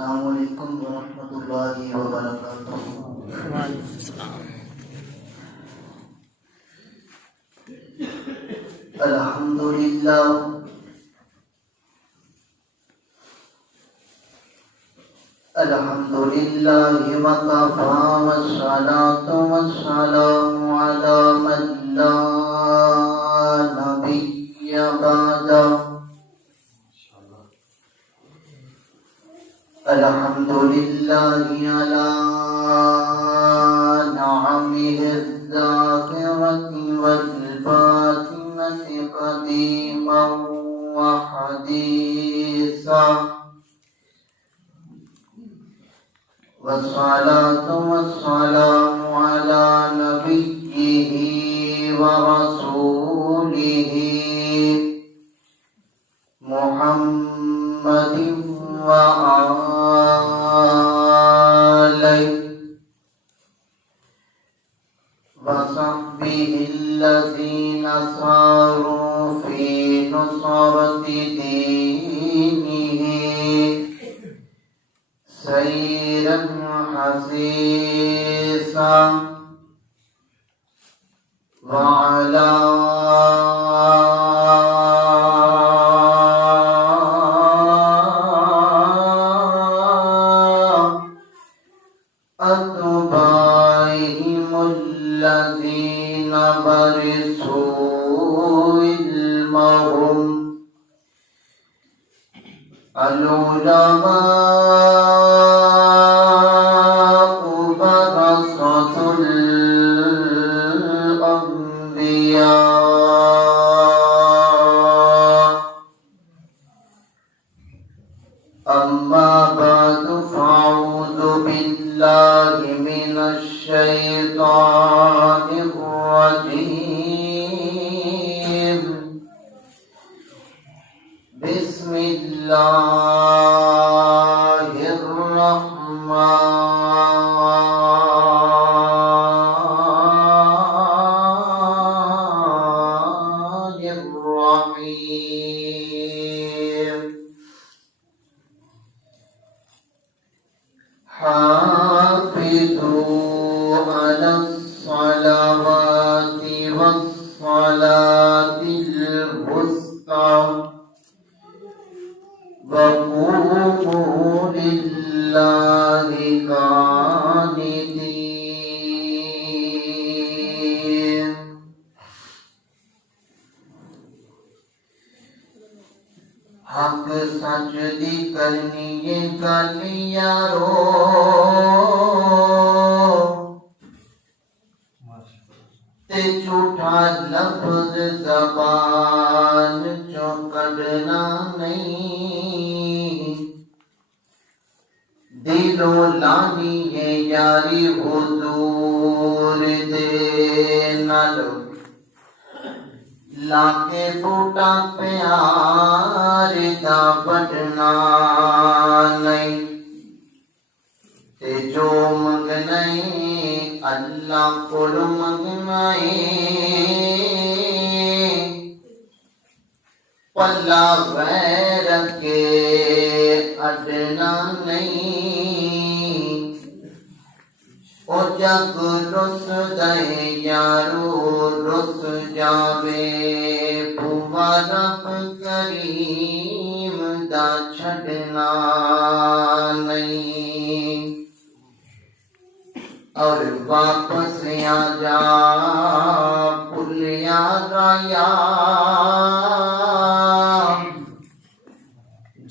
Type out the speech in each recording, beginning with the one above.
السلام علیکم ورحمۃ اللہ وبرکاتہ۔ وعلیکم السلام۔ الحمدللہ الحمدللہ وکفی والصلاۃ والسلام علی من لا نبی بعدہ۔ الحمدللہ علی نعمہ الظاہرۃ والباطنۃ قدیما وحدیثا، والصلاة والسلام على نبيه ورسوله محمد وآله وصحبه الذين ساروا في نصرة دينه سيرا حسيسا، وعلى أتباعهم الذين ورثوا علمهم العلماء ورثة الأنبياء، أما بعد فأعوذ بالله من الشيطان الرجيم، بسم الله الرحمن الرحيم، حافظوا على الصلوات والصلاة الوسطى وقوموا لله قانتين۔ حق سچ دی کرنی یہ گل یارو، تے جھوٹا لفظ زبان چوں کڈنا نہیں، دلوں لانی ہے یاری حضور دے نال، لاکے بوٹا پیار دا بڑھنا نہیں، تے جو منگنا ہے اللہ کول منگنا ہے، پلا غیر کے اڈنا نہیں، او جگ رس دے یارو رس جاوے، بھوا رب کریم دا چھڈنا نہیں، اور واپس آ جا بھولیا رایا،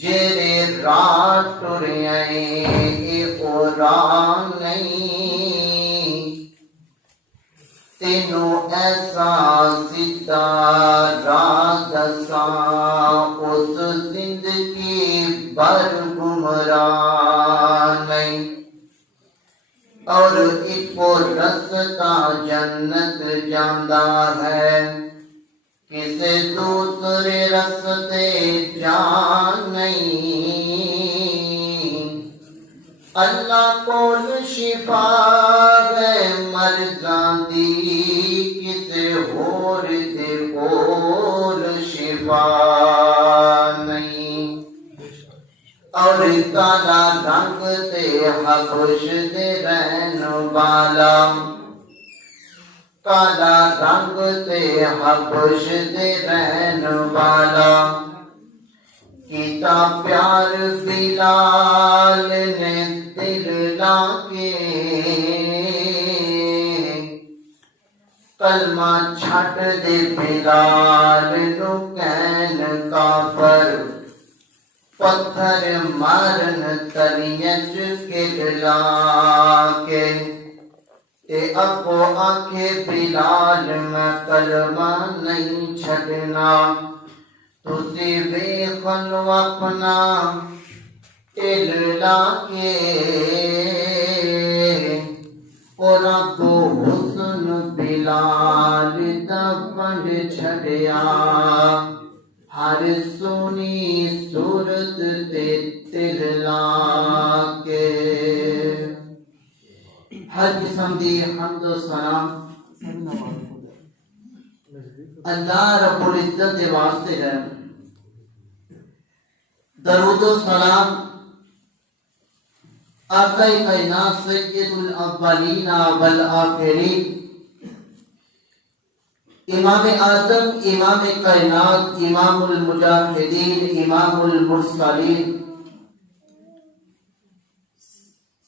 جیرے راہ ٹرے اے او راہ نہیں، تینوں ایسا سیدھا راہ دساں اس زندگی بھر گمراہ نہیں، اور ایکو رستہ جنت جاندا ہے، کسے دوسرے رستے جان نہیں، اللہ کول شفا ہے مرضاں دی، کسے ہور دے کول شفا نہیں، اور کالا رنگ تے حبش دے رہن والا کالا رنگ تے حبش دے رہن والا کیتا پیار بلال نے دل لا کے کلمہ چھٹ دے بلال نو کہن کافر پتھر مارن تریچ کھلا کے اے اکو آکھے بلال میں کلمہ نہیں چھڑنا تسی ویکھ لو اپنا دل لا کے او رب حسن بلال دا ونڈ چھڑیا ہر سونی صورت تے دل لا کے ہر قسم دی حمد و سلام اللہ رب العزت دے واسطے ہے درود و سلام آقا کائنات سید الاولین والآخرین امام اعظم امام کائنات امام المجاہدین امام المرسلین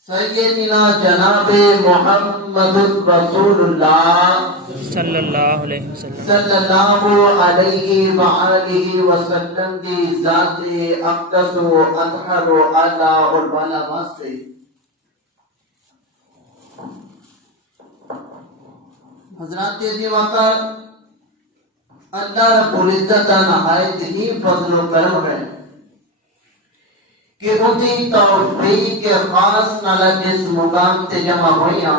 سیدنا جناب محمد رسول اللہ صلی اللہ علیہ وسلم صلی اللہ علیہ وآلہ وسلم کی ذات اقدس و اطہر و اعلیٰ اور بالا واسطے حضرات دی وقت اللہ رب العزت نہایت ہی فضل و کرم ہے کہ اُنہیں توفیق کے خاص نال جس مقام تے جمع ہوئیاں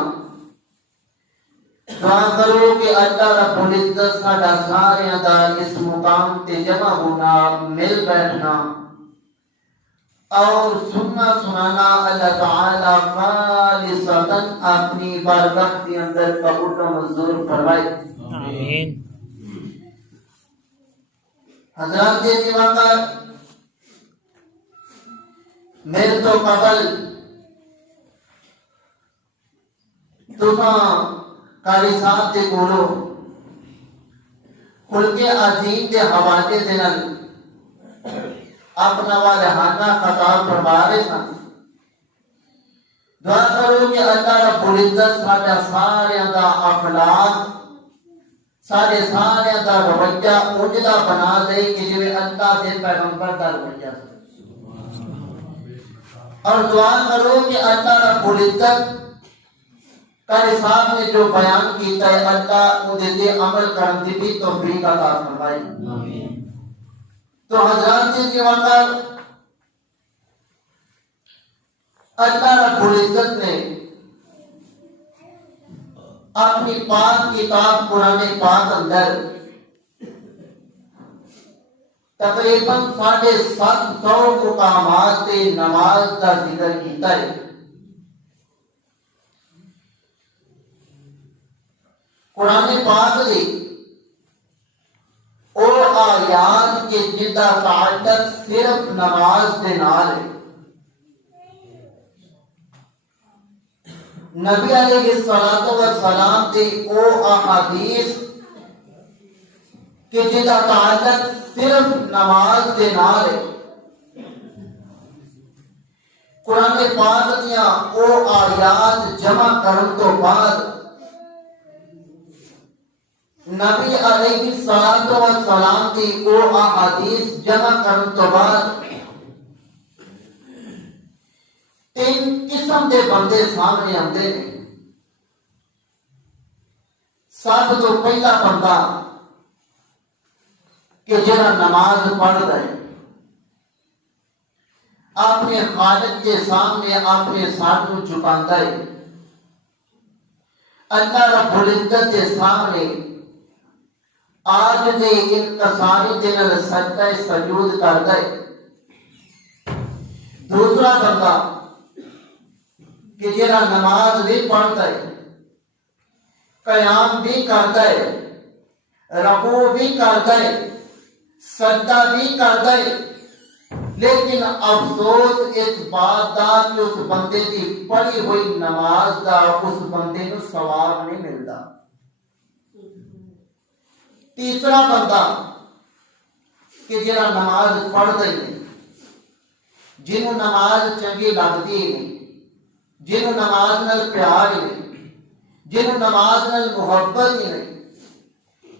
دعا کرو کہ اللہ رب العزت ساڈا ساریاں دا اس مقام تے جمع ہونا مل بیٹھنا اور سننا سنانا اللہ تعالی خالصتاً اپنی بارگاہ کے اندر قبول و منظور فرمائے آمین حضرات یہ واقعہ میرے تو قبل تساں قاری صاحب دے کولو خلق عظیم دے حوالے دے نال اپنا والہانہ خطاب فرما رہے سن دعا کرو کہ اللہ رب العزت ساڈا ساریاں دا اخلاق سارے ساریاں دا رویہ اونج دا بنا دے کہ جویں اللہ دے پیغمبر دا رویہ اور دعا کرو کہ اللہ رب العزت قاری صاحب نے جو بیان کیتا ہے اللہ مجھے دے عمل کرن دی بھی توفیق عطا فرمائے تو حضرات کے وقت اللہ رب العزت نے اپنی پاک کتاب قرآن پاک اندر تقریباً 750 مقامات تے نماز کا ذکر کیتا ہے قرآن پاک دی او آیات کے جدا تعلق صرف نماز دے نال ہے نبی علیہ السلام دی او احادیث کے جدا تعلق صرف نماز دے نال ہے قرآن پاک دیاں او آیات جمع کرن تو بعد نبی علیہ السلام کی او احادیث جمع کرن تو بعد 3 قسم دے بندے سامنے آتے ہیں سب تو پہلا بندہ کہ جڑا نماز پڑھتا ہے اپنے خالق کے سامنے اپنے سر کو جھکاتا ہے اللہ رب العزت کے سامنے آج دے انکساری دے نال سجدہ سجود کرتا ہے دوسرا بندہ کہ جڑا نماز بھی پڑھتا ہے قیام بھی کرتا ہے رکوع بھی کرتا ہے سجدہ بھی کرتا ہے لیکن افسوس اس بات دا کہ اس بندے دی پڑھی ہوئی نماز دا اس بندے نو ثواب نہیں ملتا۔ تیسرا بندہ کہ جڑا نماز پڑھدا ہی نہیں، جنوں نماز چنگی لگدی ہی نہیں، جنوں نماز نال پیار ہی نہیں، جنوں نماز نال محبت ہی نہیں،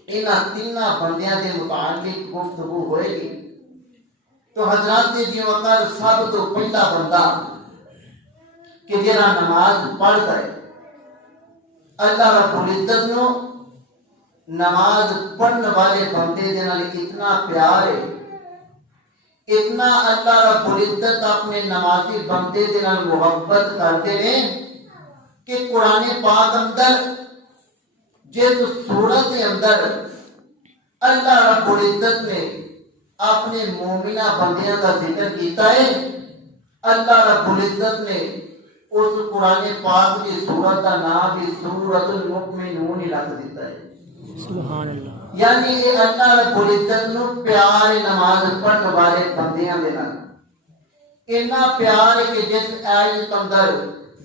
انہاں تیناں بندیاں دے متعلق گفتگو ہوئے گی تو حضرات جی وقت سب تو پہلا بندہ کہ جڑا نماز پڑھدا ہے، اللہ رب العزت نو نماز پڑھنے والے بندے دے نال اتنا پیار ہے، اتنا اللہ رب العزت اپنے نمازی بندے دے نال محبت کرتے ہیں کہ قرآن پاک اندر جس سورت کے اندر اللہ رب العزت نے اپنے مومنہ بندیاں کا ذکر کیتا ہے، اللہ رب العزت نے اس قرآن پاک کی سورت کا نام بھی سورۃ المؤمنون ہی رکھ دیتا ہے۔ سبحان اللہ۔ یعنی یہ اللہ رب العزت نو پیار نماز پڑھنے والے بندیاں دے نال اتنا پیار ہے کہ جس آیت اندر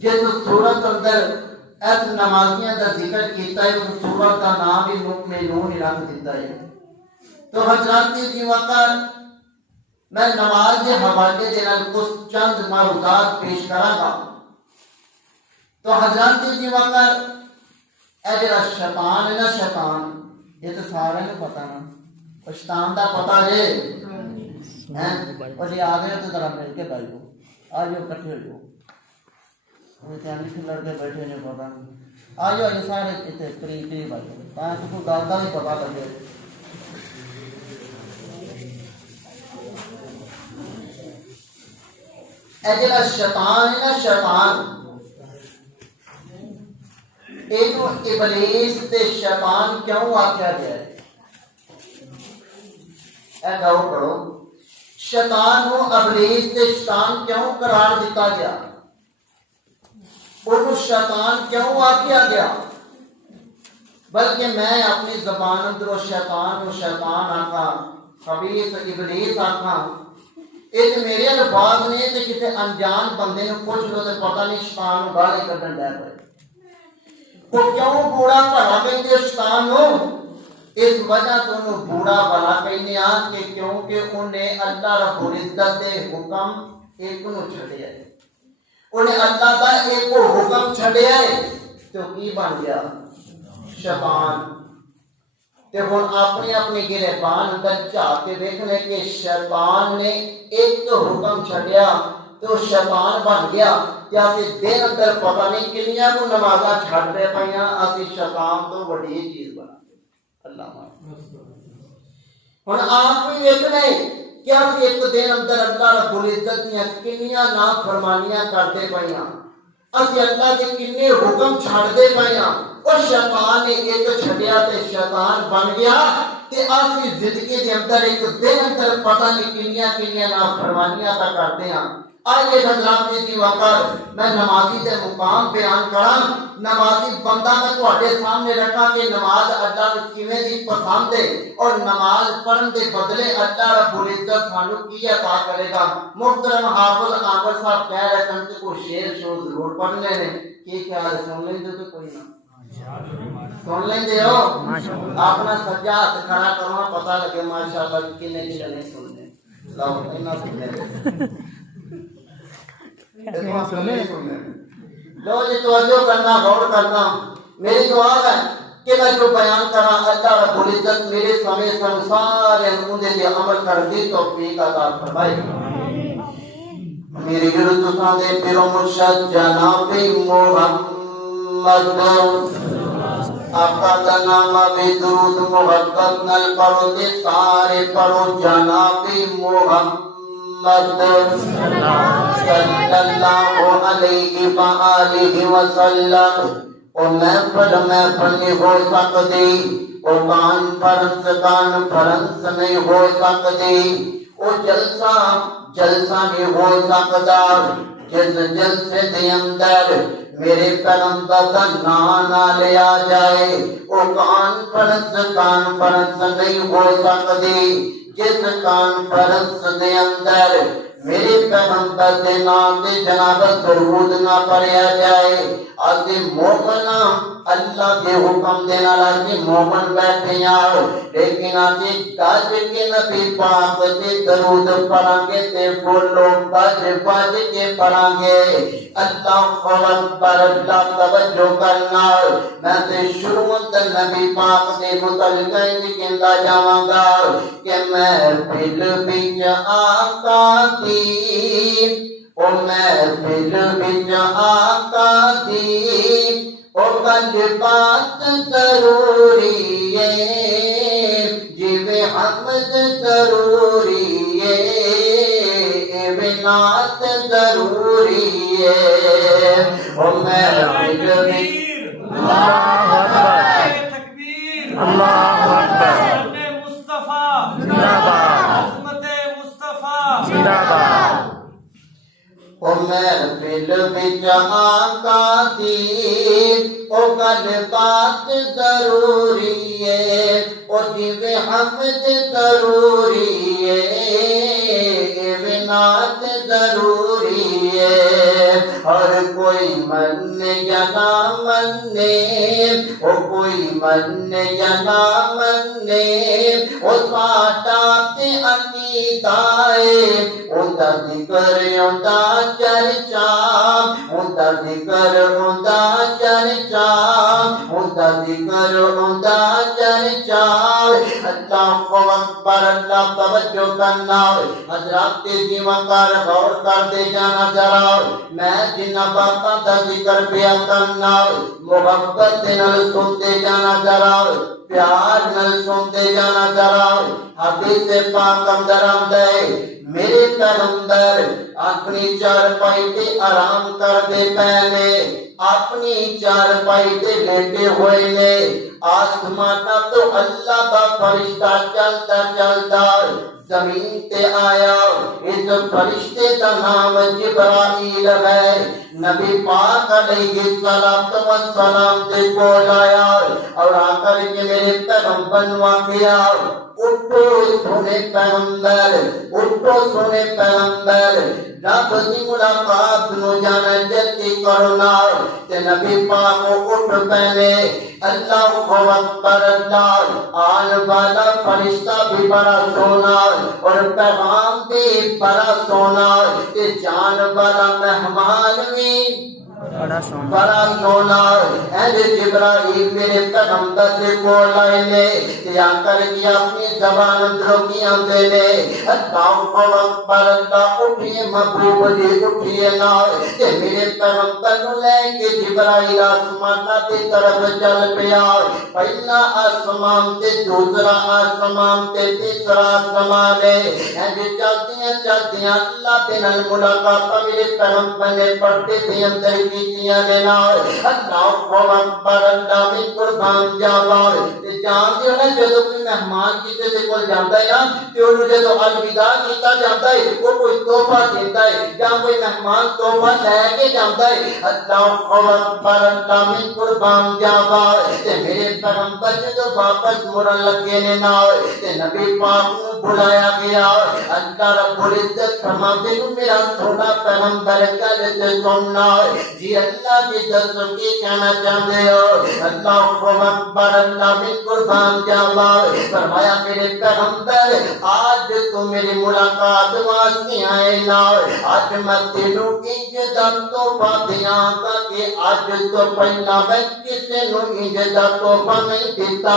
جس سورت اندر اس نمازیاں کا ذکر کیتا ہے اس سورت کا نام بھی مؤمنون ہی رکھ دیتا ہے۔ تو حضرات جی وقت میں نماز کے حوالے دے نال کچھ چند معروضات پیش کراں گا۔ تو حضرات جی وقت اے جڑا شیطان ہے نا، شیطان یہ تو سارے کو پتا نا، شیطان دا پتا ہے اور یہ آ گئے تو ذرا مل کے بیٹھو، آ جاؤ کٹھے ہو جاؤ، لڑکے بیٹھے نہیں پتا، آ جاؤ سارے اتنے قریب قریب آ جاؤ تاکہ کوئی گل کا بھی پتا لگے۔ اے جڑا شیطان ہے نا، شیطان اینو ابلیس تے شیطان کیوں آکھیا گیا ہے؟ اے غور کرو، شیطان نو ابلیس تے شیطان کیوں قرار دیتا گیا؟ انہوں شیطان کیوں آکھیا گیا؟ بلکہ میں اپنی زبان اندروں شیطان نو شیطان آکھاں، خبیث ابلیس آکھاں، یہ تو میرے الفاظ نے تے کسی انجان بندے نو پوچھ لو تے پتہ نہیں شیطان نو گالی کڈن ڈے پئے۔ وہ کیوں بوڑا بھلا کہندے شیطان نو؟ اس وجہ تو انہوں بوڑا بھلا کہنے آن کہ کیونکہ انہیں اللہ رب العزت دے حکم ایک نو چھڑے ہے، انہیں اللہ دا ایک کو حکم چھڑے ہے تو کی بن گیا؟ شیطان۔ تے ہن اپنے اپنے گریبان اندر چاہتے دیکھنے کہ شیطان نے ایک تو حکم چھڑیا تو شیطان بن گیا کہ اسی دن اندر پتہ نہیں کنیاں کو نمازاں چھڑ دے پئیاں، اسی شیطان تو بڑی چیز بنا اللہ ہن آپ بھی ویکھنے کہ اسی ایک دن اندر اللہ رب العزت نے کنیاں نافرمانیاں کرتے پئیاں، اسی اللہ کے کنے حکم چھڑ دے پئیاں، اور شیطان نے ایک چھڑیا تے شیطان بن گیا کہ اسی زندگی دے اندر ایک دن اندر پتہ نہیں کنیاں نافرمانیاں تا کرتے ہیں۔ آئیے حضرات جی وقت میں نمازی دے مقام بیان کراں، نمازی بندہ میں تواڈے سامنے رکھا کہ نماز اللہ کو کیویں دی پسند ہے اور نماز پڑھن دے بدلے اللہ رب العزت سانوں کی عطا کرے گا۔ محترم حافظ عامر صاحب کہہ رہے سن کہ کوئی شعر شو ضرور پڑھنے نے، کی خیال سن لیں دے تو کوئی نہ سن لیں دے ہو؟ اپنا سجا ہاتھ کھڑا کرو پتہ لگے ماشاءاللہ کنے نہیں سننے لاؤ اینا سننے لو جی توجہ کرنا، غور کرنا، میری دعا ہے کہ میں جو بیان کرا اللہ رب العزت میرے سامنے سارے اندے دے عمل کر دی توفیق عطا فرمائے۔ میری گرد دے پیرو مرشد جناب محمد آقا دا نام بھی درود محبت نل پڑھو دے سارے پڑھو جناب محمد صلی اللہ علیہ وآلہ وسلم۔ اور محفل نہیں ہو سکتی، اور کانفرنس نہیں ہو سکتی، اور جلسہ نہیں ہو سکتا، جس جلسے دے اندر میرے پیغمبر کا نام نہ لیا جائے وہ کانفرنس نہیں ہو سکتی جس کانفرنس دے اندر میرے پیغمبر دے نام دے جناب درود نہ پڑھیا جائے آدھے مومن اللہ کے حکم دینا لازی مومن بیٹھے آؤ لیکن آدھے گاج کے نبی پاک دے درود پڑھانگے تے بولو باج کے پڑھانگے اللہ اکبر اللہ توجہ کرنا میں تے شروع نبی پاک دے متعلق کہندا جاواں گا کہ محفل وچ آقا دی او محفل وچ آقا دی او گل بات ضروری ہے جویں حمد ضروری ہے ایویں نعت ضروری ہے او محفل وچ اللہ اکبر تکبیر اللہ اکبر مصطفیٰ زندہ باد عظمت مصطفیٰ زندہ باد او محفل وچ آقا دی او گل بات ضروری ہے او جویں حمد ضروری ہے ایویں نعت ضروری ہے ہر کوئی منے یا نہ منے او کوئی منے یا نہ منے او ساڈا تے عقیدہ ہے اوندا ذکر اوندا چرچا اوندا ذکر اوندا چرچا اوندا ذکر اوندا چرچا اللہ اکبر اللہ توجہ کرنا حضرات تیزی وقار غور کر دے جانا ذرا میں جنہ باتاں دا ذکر پیا کرنا محبت نال سنتے جانا ذرا پیار نال سنتے جانا ذرا حدیث پاک اندر آمدہ ہے میرے پیغمبر اپنی چارپائی تے آرام کرتے پہنے اپنی چارپائی تے لیٹے ہوئے نے آسمانہ تو اللہ کا فرشتہ چلتا چلتا زمین تے آیا اس فرشتے کا نام جبرائیل ہے نبی پاک علیہ السلام تے کول آیا اور آ کر کے میرے پیغمبر واقعہ اٹھو سونے پیغمبر اٹھو سونے پیغمبر رب دی ملاقات نو جانا جلدی کرنا تے نبی پاک اٹھ پہنے اللہ اکبر اللہ آن والا فرشتہ بھی بڑا سونا اور پیغام بھی بڑا سونا تے جان والا مہمان بھی بڑا سونا اے جبرائیل میرے پیغمبر دے کول آئے نے تے آ کر کے اپنی زبان اندروں کی آندے نے اللہ اکبر اللہ اٹھیے محبوب جی اٹھیے نا تے میرے پیغمبر نو لے کے جبرائیل آسمان دی طرف چل پیا پہلا آسمان تے دوسرا آسمان تے تیسرا آسمان ہے اے چلدیاں اللہ دے نال ملاقات میرے پیغمبر نے پردے دے اندر کیتیاں نے نا اللہ اکبر اللہ میں قربان جاوا تے جان دیو نا جدوں کوئی مہمان کسے دے کول جاندا ہے نا تے اونوں جدوں الوداع کیتا جاندا ہے او کوئی تحفہ دیندا ہے یا کوئی مہمان تحفہ لے کے جاندا ہے اللہ اکبر اللہ میں قربان جاوا تے میرے پیغمبر جدوں واپس مڑن لگے نے نا تے نبی پاک نو بلایا گیا اللہ رب العزت فرماتے ہیں میرا سونا پیغمبر گل تے سننا جی اللہ کی دستوں کی کہنا چاہتے ہو اللہ اکبر اللہ میں قربان جاوا فرمایا میرے پیغمبر آج تو میری ملاقات واسطے آئے نا آج میں تینوں انج دا تحفہ دیاں کہ آج تو پہلا میں کسے نو انج دا تحفہ نہیں دیتا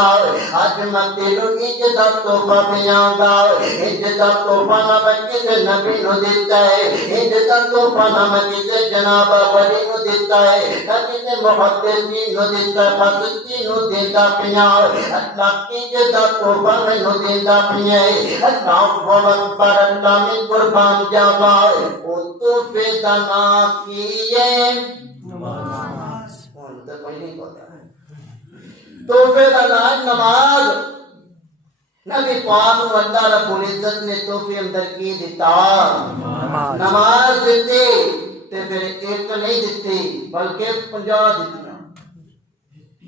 آج میں تینوں انج دا تحفہ دیاں گا انج دا تحفہ نہ میں کسے نبی نو دیتا ہے انج دا تحفہ نہ میں کسے جناب ولی نو دیتا ہے نہ کسے محدثین نو دیتا ہے فاسقین نو دیتا پیا اللہ انج دا تحفہ میں نو دیتا پیا اللہ اکبر اللہ میں قربان جاوا ان تو فیدنا کیے نماز ان تو کوئی نہیں پتا تو فیدنا نماز نبی پاک و اللہ رب العزت نے توفی اندر کی دیتا نماز دیتے تے پھر ایک نہیں دیتی بلکہ 50 دیتیاں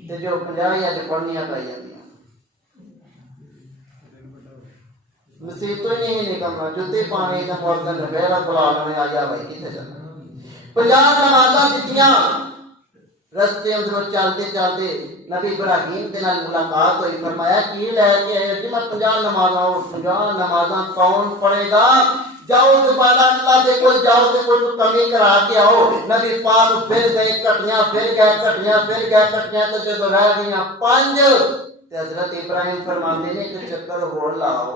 تے جو 50 یا جو پڑھنیاں پائی جاندیاں مسیح تو ہی نہیں نکلنا جوتے پانی کا مؤذن ربیرہ بلال میں آیا بھائی کتے چلنا 50 نمازاں دیتیاں رستے اندروں چلتے چلتے نبی ابراہیم کے نال ملاقات ہوئی فرمایا کی لے کے آئے جی میں 50 نمازاں کون پڑھے گا جاؤ دوبارہ اللہ دے کول جاؤ تے کوئی کمی کرا کے آؤ نبی پاک پھر گئے کٹیاں تے جدوں رہ گئیاں 5 تے حضرت ابراہیم فرماندے نے کہ چکر ہور لاؤ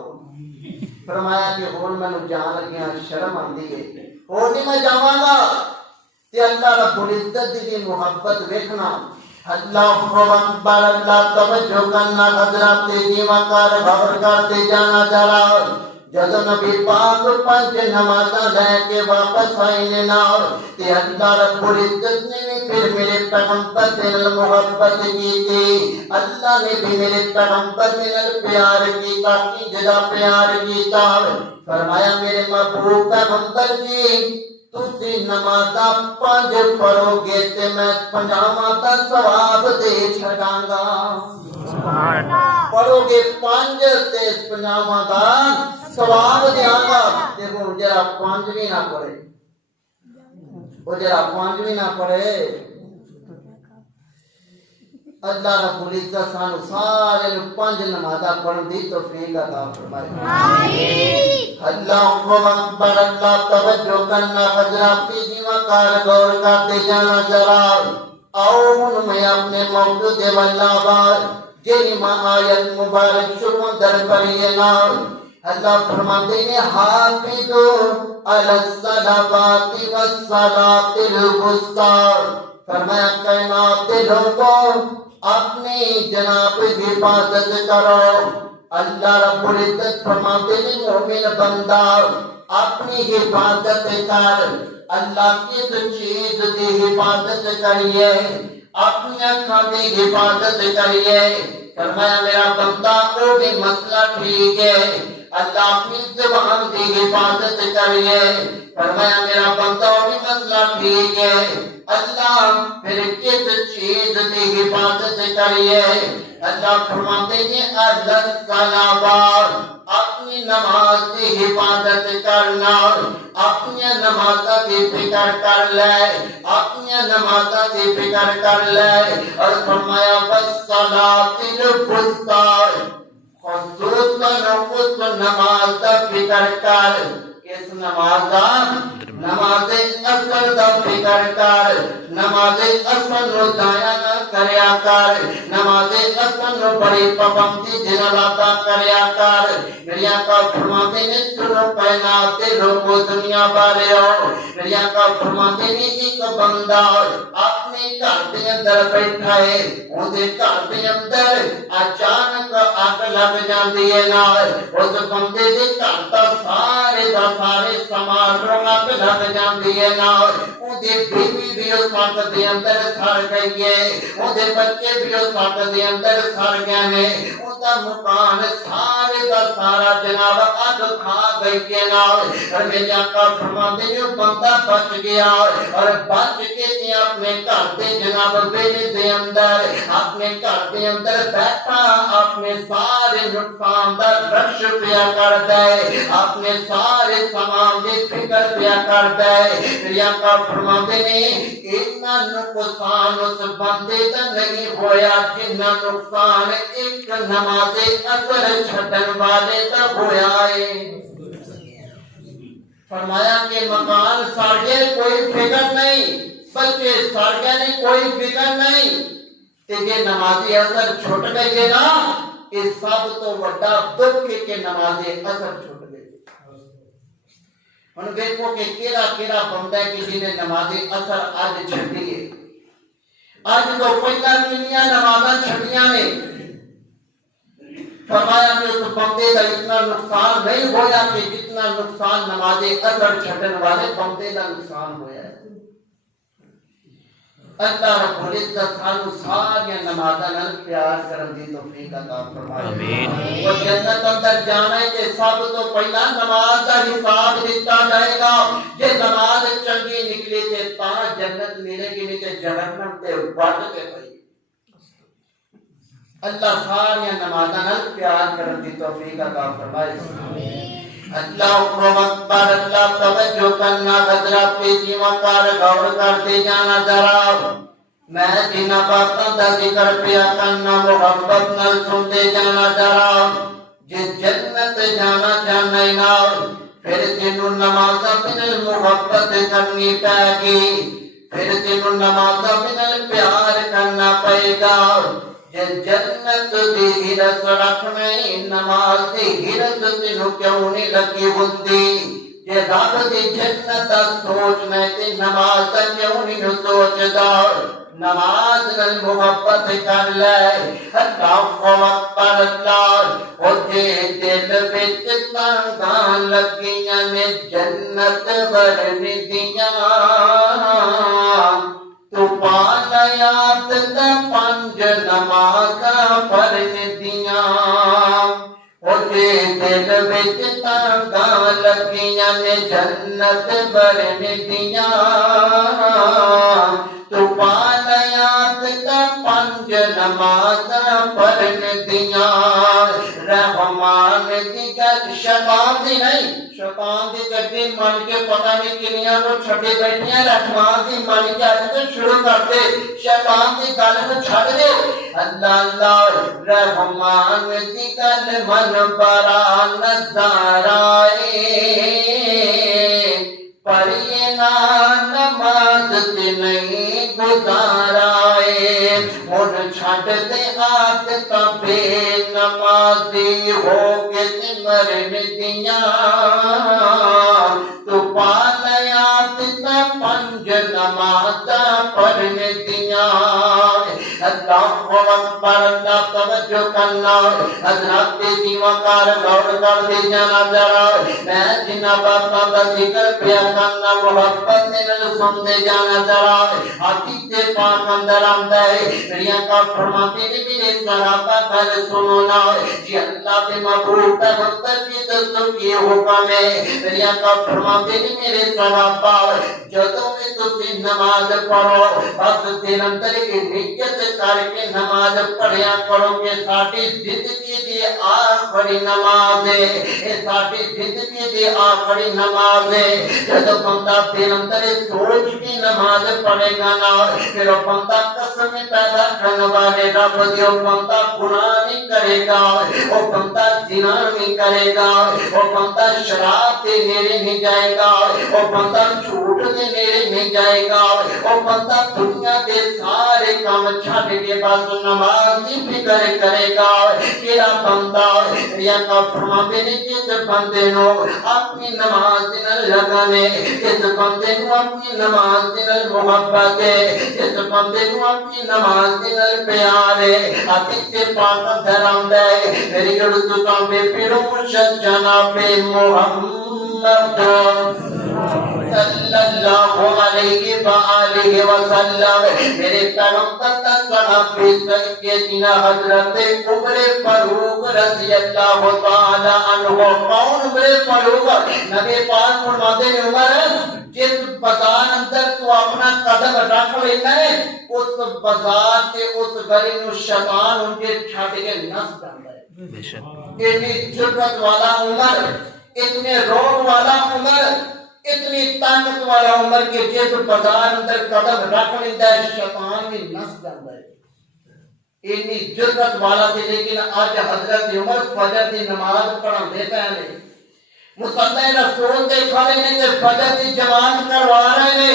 فرمایا کہ ہور مینوں جان لگیاں شرم آندی ہے ہور نہیں میں جاواں گا تے اللہ رب العزت دی محبت ویکھنا اللہ اکبر اللہ توجہ کرنا حضرات تیزی وقار خبر کرتے جانا جرا جدو نبی پاک 5 نمازاں لے کے واپس آئے نال تے اللہ رب العزت نے بھی پھر میرے پیغمبر دے نال محبت کی اللہ نے بھی میرے پیغمبر دے نال پیار کیتا کی جگہ پیار کیتا فرمایا میرے محبوب پیغمبر جی تسی نمازاں 5 پڑھو گے تے میں 50واں دا ثواب دے چھڈاں گا پڑھو گے 5 تے 50واں دا ثواب دیاں گا تے وہ جڑا 5 بھی نہ پڑھے نہ پڑھے اللہ رب العزت سانو سارے 5 نمازاں پڑھن دی توفیق عطا فرمائے آمین اللہ اکبر اللہ توجہ کرنا حضرات کی وقار غور کرتے جانا ذرا آؤ ہن میں اپنے موضوع دے واللہ جنما آیت مبارک شروع در پڑھیے نا اللہ فرماتے ہیں حافظو علی الصلوات والصلاۃ الوسطی فرمایا کائنات لوگوں اپنی جناب کی حفاظت کرو اللہ رب العزت فرماتے ہیں مومن بندہ اپنی حفاظت کر اللہ کس چیز کی حفاظت کریے اپنی آنکھوں کی حفاظت کریے فرمایا میرا بندہ وہ بھی مسئلہ ٹھیک ہے اللہ اپنی زبان کی حفاظت کریے فرمایا میرا بندہ وہ بھی مسئلہ ٹھیک ہے اللہ پھر کس چیز کی حفاظت کریے اللہ فرماتے ہیں اللہ صلوات اپنی نماز کی حفاظت کرنا اپنی نماز کی فکر کر لے اپنی نماز کی فکر کر لے اور فرمایا والصلاۃ الوسطی خصوصاً اس نماز کا فکر کر اس نماز اصل دا فکر کر نماز اصل نو ضائع نہ کریا کر نماز اصل نو بڑی پابندی دے نال ادا کریا کر میری آقا فرماتے ہیں سنو کائنات دے لوگو دنیا والے ہو میری آقا فرماتے ہیں ایک بندہ اپنے گھر دے اندر بیٹھا ہے اون دے گھر دے اندر اچانک اگ لگ جاندی ہے نال اس بندے دے گھر دا سارے سامان اگ لگ جاندی ہے نال اون دی بیوی بھی اس وقت دے اندر سڑ گئی ہے اون دے بچے بھی اس وقت دے اندر سڑ گئے ہیں اون دا مکان سارے دا سارا جناب اگ کھا گئی ہے نال اور میرے آقا فرماتے ہیں بندہ بچ گیا اور بچ کے تے اپنے گھر دے جناب بیٹے دے اندر اپنے گھر دے اندر بیٹھا اپنے سارے نقصان دا رکش پیا کردا ہے اپنے سارے سامان دی فکر پیا کردا ہے میرے آقا فرماتے ہیں اتنا نقصان اس بندے دا نہیں ہویا جتنا نقصان ایک نماز اثر چھڈن والے دا ہویا ہے فرمایا کہ مکان سڑ گئے کوئی فکر نہیں بچے سڑ گئے نہیں کوئی فکر نہیں تے جے نمازی اثر چھٹ گئے نا یہ سب تو بڑا دکھ کہ نمازی اثر چھٹ گئے ہن دیکھو کہ کیڑا بندہ ہے کہ جنہیں نمازی اثر اج چھڈی ہے اج تو پہلا کنیاں نمازاں چھڈیاں نے فرمایا کہ اس بندے کا اتنا نقصان نہیں ہویا کہ جتنا نقصان نماز اثر چھڈن والے بندے کا نقصان ہویا ہے اللہ رب العزت سانو ساری نمازاں نال پیار کرن دی توفیق عطا فرمائے آمین۔ وہ جنت اندر جانا ہے کہ سب تو پہلا نماز کا حساب دیتا جائے گا جے نماز چنگی نکلی تے تا جنت ملے گی نہیں تے جہنم تے وڈ کے پئی اللہ ساری نمازاں نال پیار کرن دی توفیق عطا فرمائے اللہ اکبر اللہ توجہ کرنا حضرات پہ جیوا کار غور کرتے جانا ذرا میں جنہ باتوں کا ذکر پیا کرنا محبت نال سنتے جانا ذرا جس جنت جانا چاہنا نا پھر تینوں نمازاں بنال محبت کرنی پائے گی پھر تینوں نمازاں بنال پیار کرنا پائے گا جنت دی ہرس رکھنے نماز دی ہرس تینوں کیوں نہیں لگی ہوندی جے رب دی جنت دا سوچ میں تے نماز دا کیوں نہیں سوچدا نماز نال محبت کر لے اللہ اکبر اللہ او جے دل وچ تانگاں لگیاں نے جنت ورن دیاں تو پالیات دا پنج نمازاں پڑھن دیاں او جے دل وچ تانگاں لگیاں نے جنت بھرن دیاں تو پالیات دا پنج نمازاں پڑھن دیاں رحمان دی گل شیطان دی نہیں شیطان دی گڈی من کے پتہ نہیں کنیاں کو چھڈے بیٹھیاں رحمان دی من کے اج تو شروع کر دے شیطان دی گل نوں چھڈ دے اللہ اللہ رحمان دی گل من برا نظارائے پڑھیے نا نماز تے نہیں گزارائے ہن چھڈ دے عادت بے نمازی ہو کے تے مرن دیاں تو پالیات تے پنج نمازاں پڑھن دیاں اللہ اکبر اللہ توجہ کرنا حضرات دیوا کار غور کر دے جانا ذرا میں جنہ باتاں دا ذکر پیا کرنا محبت نال سنتے جانا ذرا حدیث پاک اندر آندا ہے میری آقا فرماتے نے میرے صحابہ گل سنو نا جی اللہ کے محبوب پیغمبر کی دستوں کی حکم ہے میری آقا فرماتے نے میرے صحابہ جدوں میں تسی نماز پڑھو بس دل اندر کی نیت کر کے نماز پڑھیا کرو کہ ساڈی زندگی دی آخری نماز ہے اے ساڈی زندگی دی آخری نماز ہے جب بندہ دل اندر سوچ کے نماز پڑھے گا نا پھر وہ بندہ قسم پیدا کرنے والے رب دی وہ بندہ گناہ نہیں کرے گا وہ بندہ زنا نہیں کرے گا وہ بندہ شراب کے نیڑے نہیں جائے گا وہ بندہ جھوٹ کے نیڑے نہیں جائے گا وہ بندہ دنیا کے سارے کام چھڈ کے بس نماز کی فکر کرے گا کیڑا بندہ یا کا فرماتے نے جس بندے نو اپنی نماز نال لگانے جس بندے نو اپنی نماز نال محبت ہے جس بندے نو اپنی نماز نال پیار ہے حدیث پاک اندر آندا ہے میری جڑ تو سامنے پیرو مرشد جناب محمد صلی اللہ علیہ وآلہ وسلم میرے پیغمبر کا صحابی سیدنا حضرت عمر فاروق رضی اللہ تعالی عنہ کون عمر فاروق نبی پاک فرماتے ہیں عمر جس بازار اندر تو اپنا قدم رکھ لینا ہے اس بازار سے اس گلی نو شیطان ان کے چھٹ کے نس جاندا ہے اتنی جرأت والا عمر اتنے روب والا عمر اتنی طاقت والا عمر کے جس بازار اندر قدم رکھ لیتا ہے شیطان بھی نس جاتا ہے اتنی جرأت والا تھے لیکن آج حضرت عمر فجر کی نماز پڑھاندے پے مصلی رسول دے کھڑے نے تے فجر کی جماعت کروا رہے نے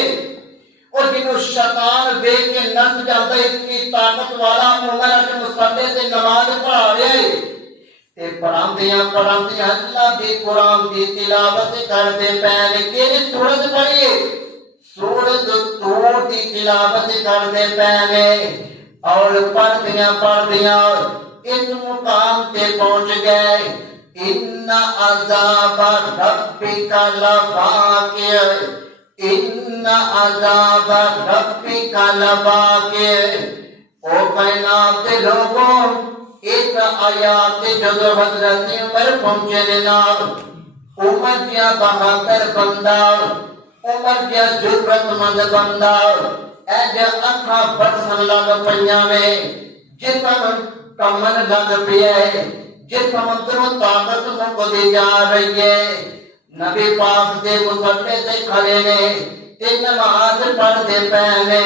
اور جنوں شیطان دیکھ کے نس جاتا ہے اتنی طاقت والا عمر اج مصلی تے نماز پڑھا رہے ہیں تے پڑھاندیاں اللہ دی قرآن دی تلاوت کردے پے کہ سورت پڑھیے سورت طور دی تلاوت کردے پے اور پڑھدیاں اس مقام تے پہنچ گئے ان عذاب ربک لواقع ان عذاب ربک لواقع۔ او کائنات دے لوگوں، اس آیات جدو حضرت عمر پہنچے نا، عمر جیا بہادر بندہ، عمر جیا جرت مند بندہ، اے جا اکھا برسن لگ پئیاں نے، جسم کمن لگ پیا ہے، جسم اندروں طاقت مک دی جا رہی ہے۔ نبی پاک دے مصلے تے کھڑے نے تے نماز پڑھ دے پے نے۔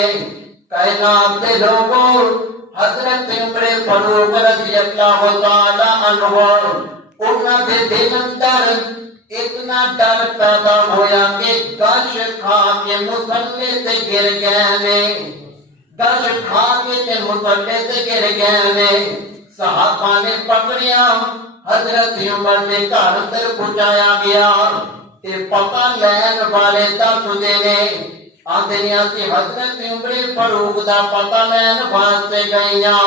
کائنات دے لوگوں، حضرت عمر فاروق رضی اللہ تعالی عنہ، انہاں دے دل اندر اتنا ڈر پیدا ہویا کہ گش کھا کے مصلے تے گر گئے نے، گش کھا کے تے مصلے تے گر گئے نے۔ صحابہ نے پکڑیا، حضرت عمر نے گھر اندر پہنچایا گیا تے پتہ لین والے دس نے آندھنیاں سے حضرت عمر فاروق دا پتہ لین واسطے گئیاں۔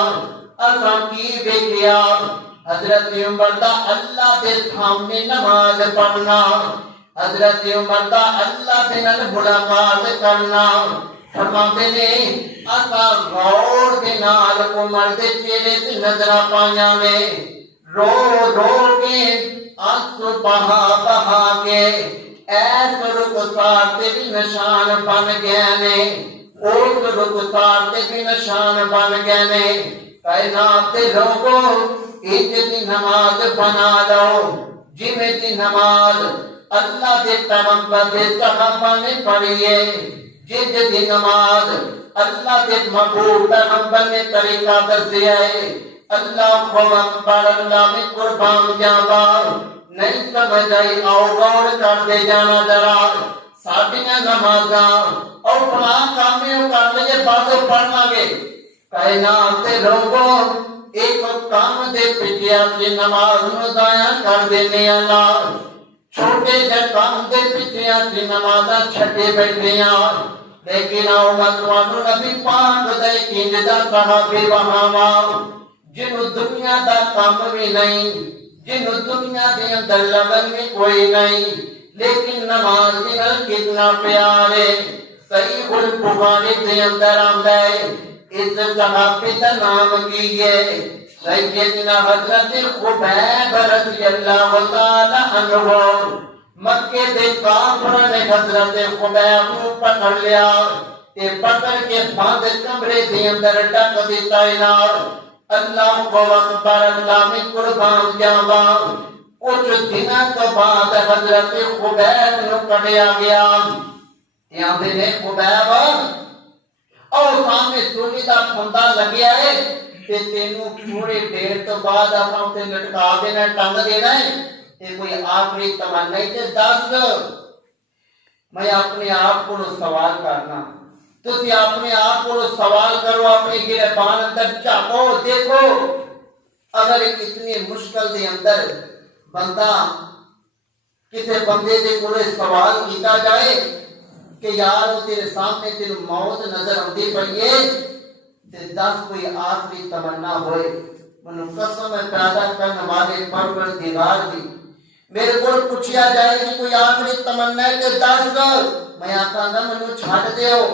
اساں کی ویکھیا حضرت عمر دا اللہ دے سامنے نماز پڑھنا، حضرت عمر دا اللہ دے نال ملاقات کرنا۔ فرماتے نے اساں غور دے نال عمر دے چہرے تے نظراں پائیاں نے، رو رو کے آنسو بہا بہا کے ایس رخسار تے بھی نشان بن گئے نے، اس رخسار تے بھی نشان بن گئے نے۔ کائنات دے لوگوں، ایک دی نماز بنا لو جویں دی نماز اللہ دے پیغمبر دے صحابہ نے پڑھی ہے، جج دی نماز اللہ دے محبوب پیغمبر نے طریقہ دسیا ہے۔ اللہ اکبر، اللہ میں قربان جاوا، نہیں سمجھ آئی آؤ غور کر دے جانا ذرا۔ ساڈیاں نمازاں اور فلاں کامیوں کر لے بعدو پڑھنا گے۔ کائنات دے لوگوں، ایک کام دے پیچھے اسی نماز نو ضائع کر دینے نا، چھوٹے جے کام دے پیچھے اسی نمازاں چھڈے بیٹھے ہاں۔ لیکن آؤ میں تانوں نبی پاک دے کنج دا صحابی وہاں جنہوں دنیا دا کام بھی نہیں، جنہوں دنیا دے اندر لگن بھی کوئی نہیں، لیکن نماز نال کتنا پیار ہے۔ صحیح البخاری دے اندر آندا ہے، اس صحابی دا نام کی ہے سیدنا حضرت خبیب رضی اللہ تعالی عنہ۔ مکے دے کافراں نے حضرت خبیب کو پکڑ لیا تے پکڑ کے بند کمرے دے اندر ڈک دتا نال۔ اللہ اکبر، اللہ میں قربان جاوا۔ کچھ دنوں تو بعد حضرت خبیب نو کڈیا گیا۔ یہاں دے نے خبیب اور سامنے سولی دا پھندا لگیا ہے تے تینوں تھوڑی دیر تو بعد اساں تے لٹکا دینا، ٹنگ دینا ہے، تے کوئی آخری تمنا ہی تے دس۔ میں اپنے آپ کو سوال کرنا، تسی اپنے آپ کو سوال کرو، اپنے گربان اندر جھاکو، دیکھو اگر اتنی مشکل دے اندر بندہ کسی بندے دے کولے سوال کیتا جائے کہ یار وہ تیرے سامنے تیرے موت نظر آتی پئی ہے تے دس کوئی آخری تمنا ہوئے، منو قسم ہے پیدا کرنے والے پروردگار دی، میرے کو پوچھیا جائے کہ کوئی آخری تمنا ہے تے دس، میں آکھاں گا منو چھڈ دیو۔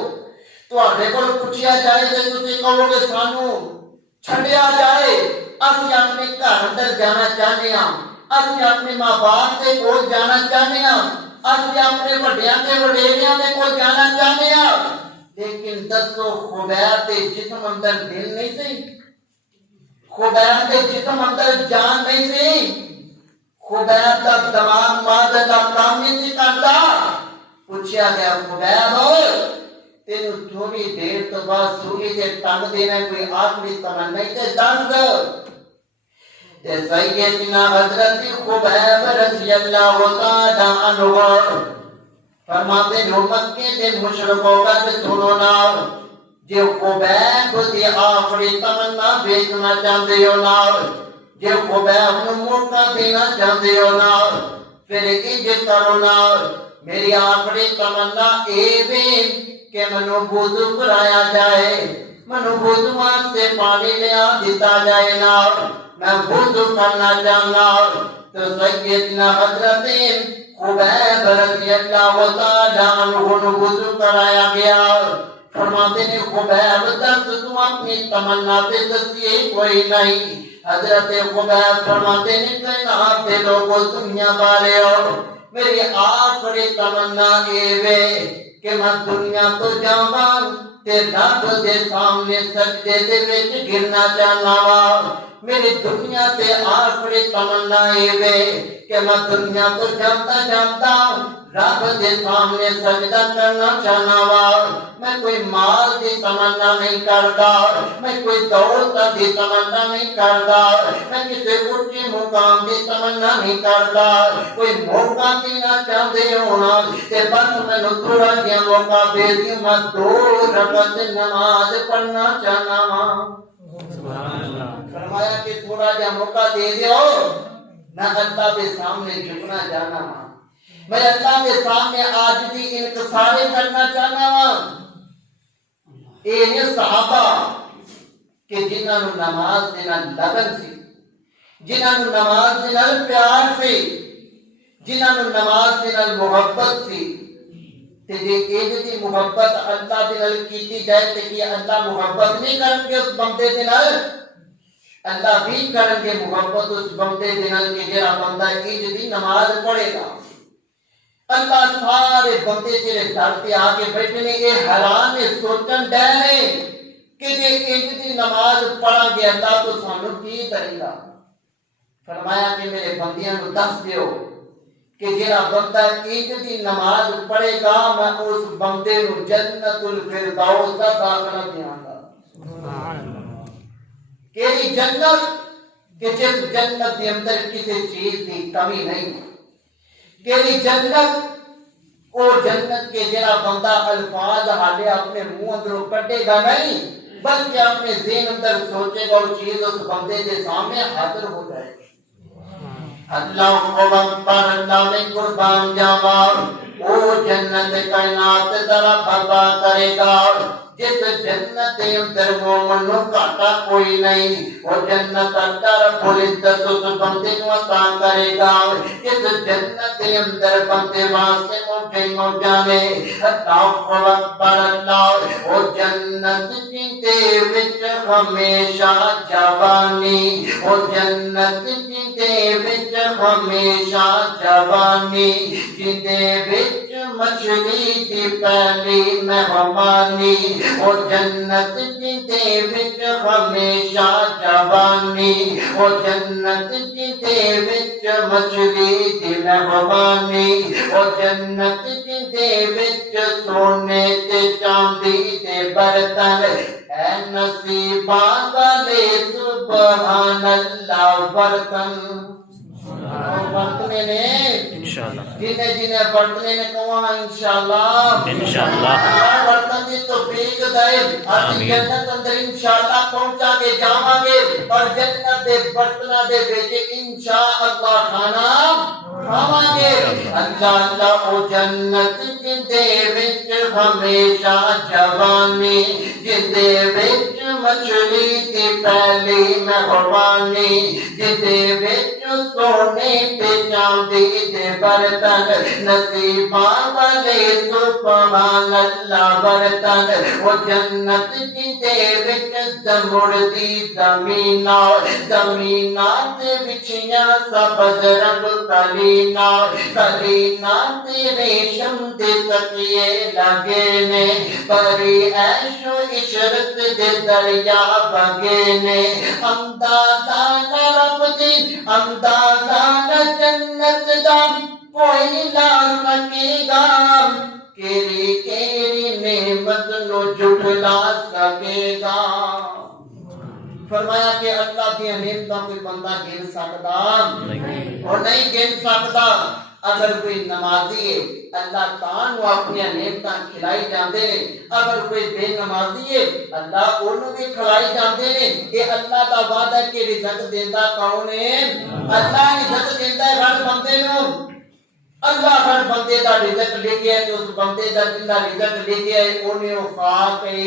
تواڈے کول پوچھیا جائے تے تسی کہو گے سانو چھڈیا جائے، اسی اپنے گھر اندر جانا چاہنے ہاں، اسی اپنے ماں باپ دے کول جانا چاہنے ہاں، اسی اپنے وڈیاں تے وڈیریاں دے کول جانا چاہنے ہاں، لیکن دسو خبیب دے جسم اندر دل نہیں سی، خبیب دے جسم اندر جان نہیں سی، خبیب دا دماغ مادہ دا کام نہیں سی کرتا۔ پوچھیا گیا خبیب تینوں تھوڑی دیر تو بعد سولی تے ٹنگ دینا کوئی آخری تمنا نہیں تے دس۔ تے سیدنا حضرت خبیب رضی اللہ تعالی عنہ فرماتے ہیں مکے دے مشرکوں کا سنو نا، جو خبیب دی آخری تمنا بیچنا چاہتے ہو نا، جو خبیب نو موقع دینا چاہتے ہو نا، پھر انج کرو نا، میری آخری تمنا اے وے کہ منو وضو کرایا جائے، منو وضو واسطے پانی لیا دیتا جائے نا، میں وضو کرنا چاہنا۔ تو سیدنا حضرت خبیب رضی اللہ تعالیٰ عنہ کو وضو کرایا گیا. فرماتے ہیں خبیب دس تو اپنی تمنا پہ دسیے کوئی نہیں. حضرت خبیب فرماتے ہیں کائنات کے لوگوں دنیا والے ہو میری آخری تمنا یہ ہے کہ میں دنیا تو جاواں تے رب دے سامنے سجدے دے وچ گرنا چاہنا وا. میری دنیا تے آخری تمنا یہ ہے کہ میں دنیا تو جانتا رب دے سامنے سجدہ کرنا چاہنا وا. میں کوئی مال دی تمنا نہیں کرتا, میں کوئی دولت دی تمنا نہیں کرتا, میں کسی اونچے مقام دی تمنا نہیں کرتا. کوئی موقع دینا چاہتے ہونا تے بس مینوں تھوڑا جہا موقع دے دیو, میں 2 رکعت نماز پڑھنا چاہنا وا. فرمایا کہ تھوڑا جہا موقع دے دیو, میں اللہ کے سامنے جھکنا چاہنا وا, میں اللہ کے سامنے عاجزی انکسار کرنا چاہنا وا. یہ صحابہ کہ جنہاں نوں نماز دے نال لگن سی, جنہاں نوں نماز دے نال پیار سی, جنہاں نوں نماز دے نال محبت سی. تے جے اے دی محبت اللہ دے نال کیتی جائے تے کہ اللہ محبت نہیں کرن گے اس بندے دے نال؟ اللہ بھی کرن گے محبت اس بندے دے نال کہ جڑا بندہ اے دی نماز پڑھے گا. اللہ سارے بندے تیرے در پہ آ کے بیٹھے نے, یہ حیران نے سوچن ڈے نے کہ جے انج دی نماز پڑھا گے اللہ تو سانو کی کرے گا. فرمایا کہ میرے بندیاں نوں دس دیو کہ جڑا بندہ انج دی نماز پڑھے گا میں اس بندے نوں جنت الفردوس دا داخلہ دیاں گا. کیڑی جنت کہ جس جنت دے اندر کسی چیز دی کمی نہیں. کیڑی جنت, او جنت کے جڑا بندہ الفاظ حالے اپنے منہ اندروں کٹے گا نہیں بلکہ اپنے ذہن اندر سوچے گا, وہ چیز اس بندے کے سامنے حاضر ہو جائے گی. اللہ اکبر, اللہ میں قربان جاوا, او جنت کائنات ذرا بھلا کرے گا. جس جنت کے اندر مومن نو گھاٹا کوئی نہیں, وہ جنت اللہ رب العزت اس بندے کو عطا کرے گا. جس جنت کے اندر بندے واسطے موجاں نے اللہ اکبر اللہ, وہ جنت جندے وچ ہمیشہ جوانی, وہ جنت جندے وچ ہمیشہ جوانی, جندے وچ مچھلی دی پہلی مہمانی, وہ جنت جندے وچ ہمیشہ جوانی, وہ جنت جندے وچ مچھلی دی مہمانی, وہ جنت جندے وچ سونے تے چاندی دے برتن. اے نصیباں والے سبحان اللہ برتن برتنے نے انشاءاللہ, جنہیں برتنے نے کہا انشاءاللہ برتن دی توفیق دے. اسی جنت اندر انشاءاللہ پہنچا کے جاواں گے اور جنت دے برتناں دے وچ انشاءاللہ کھانا کھاواں گے. اللہ اللہ, او جنت جندے وچ ہمیشہ جوانی, جندے وچ مچھلی دی پہلی مہربانی, جندے وچ سونے تے چاندی دے برتن. نصیباں والے سبحان اللہ برتن, وہ جنت جندے وچ زمر دی زمیناں, زمیناں تے بچھیاں سبز رنگ کلینا, کلینا تے ریشم دے تکیے لگے نے, پری عیش و عشرت دے دریا بگے نے. اندازہ نہ رب دی, اندازہ نہ جنت دا کوئی لا سکے گا, کیڑی کیڑی نعمت نو جھٹلا سکے گا. فرمایا کہ اللہ کی نعمتوں کوئی بندہ گن سکتا اور نہیں گن سکتا. اگر کوئی نمازی ہے اللہ تعالیٰ اپنی نعمتاں کھلائی جاندے نے, اگر کوئی بے نمازی ہے اللہ انہوں بھی کھلائی جاندے نے. یہ اللہ دا وعدہ کہ رزق دیندا کون ہے؟ اللہ رزق دیندا ہے ہر بندے نوں. اللہ ہر بندے دا رزق لے کے اس بندے دا جنہ رزق لے کے انہیں کھا کے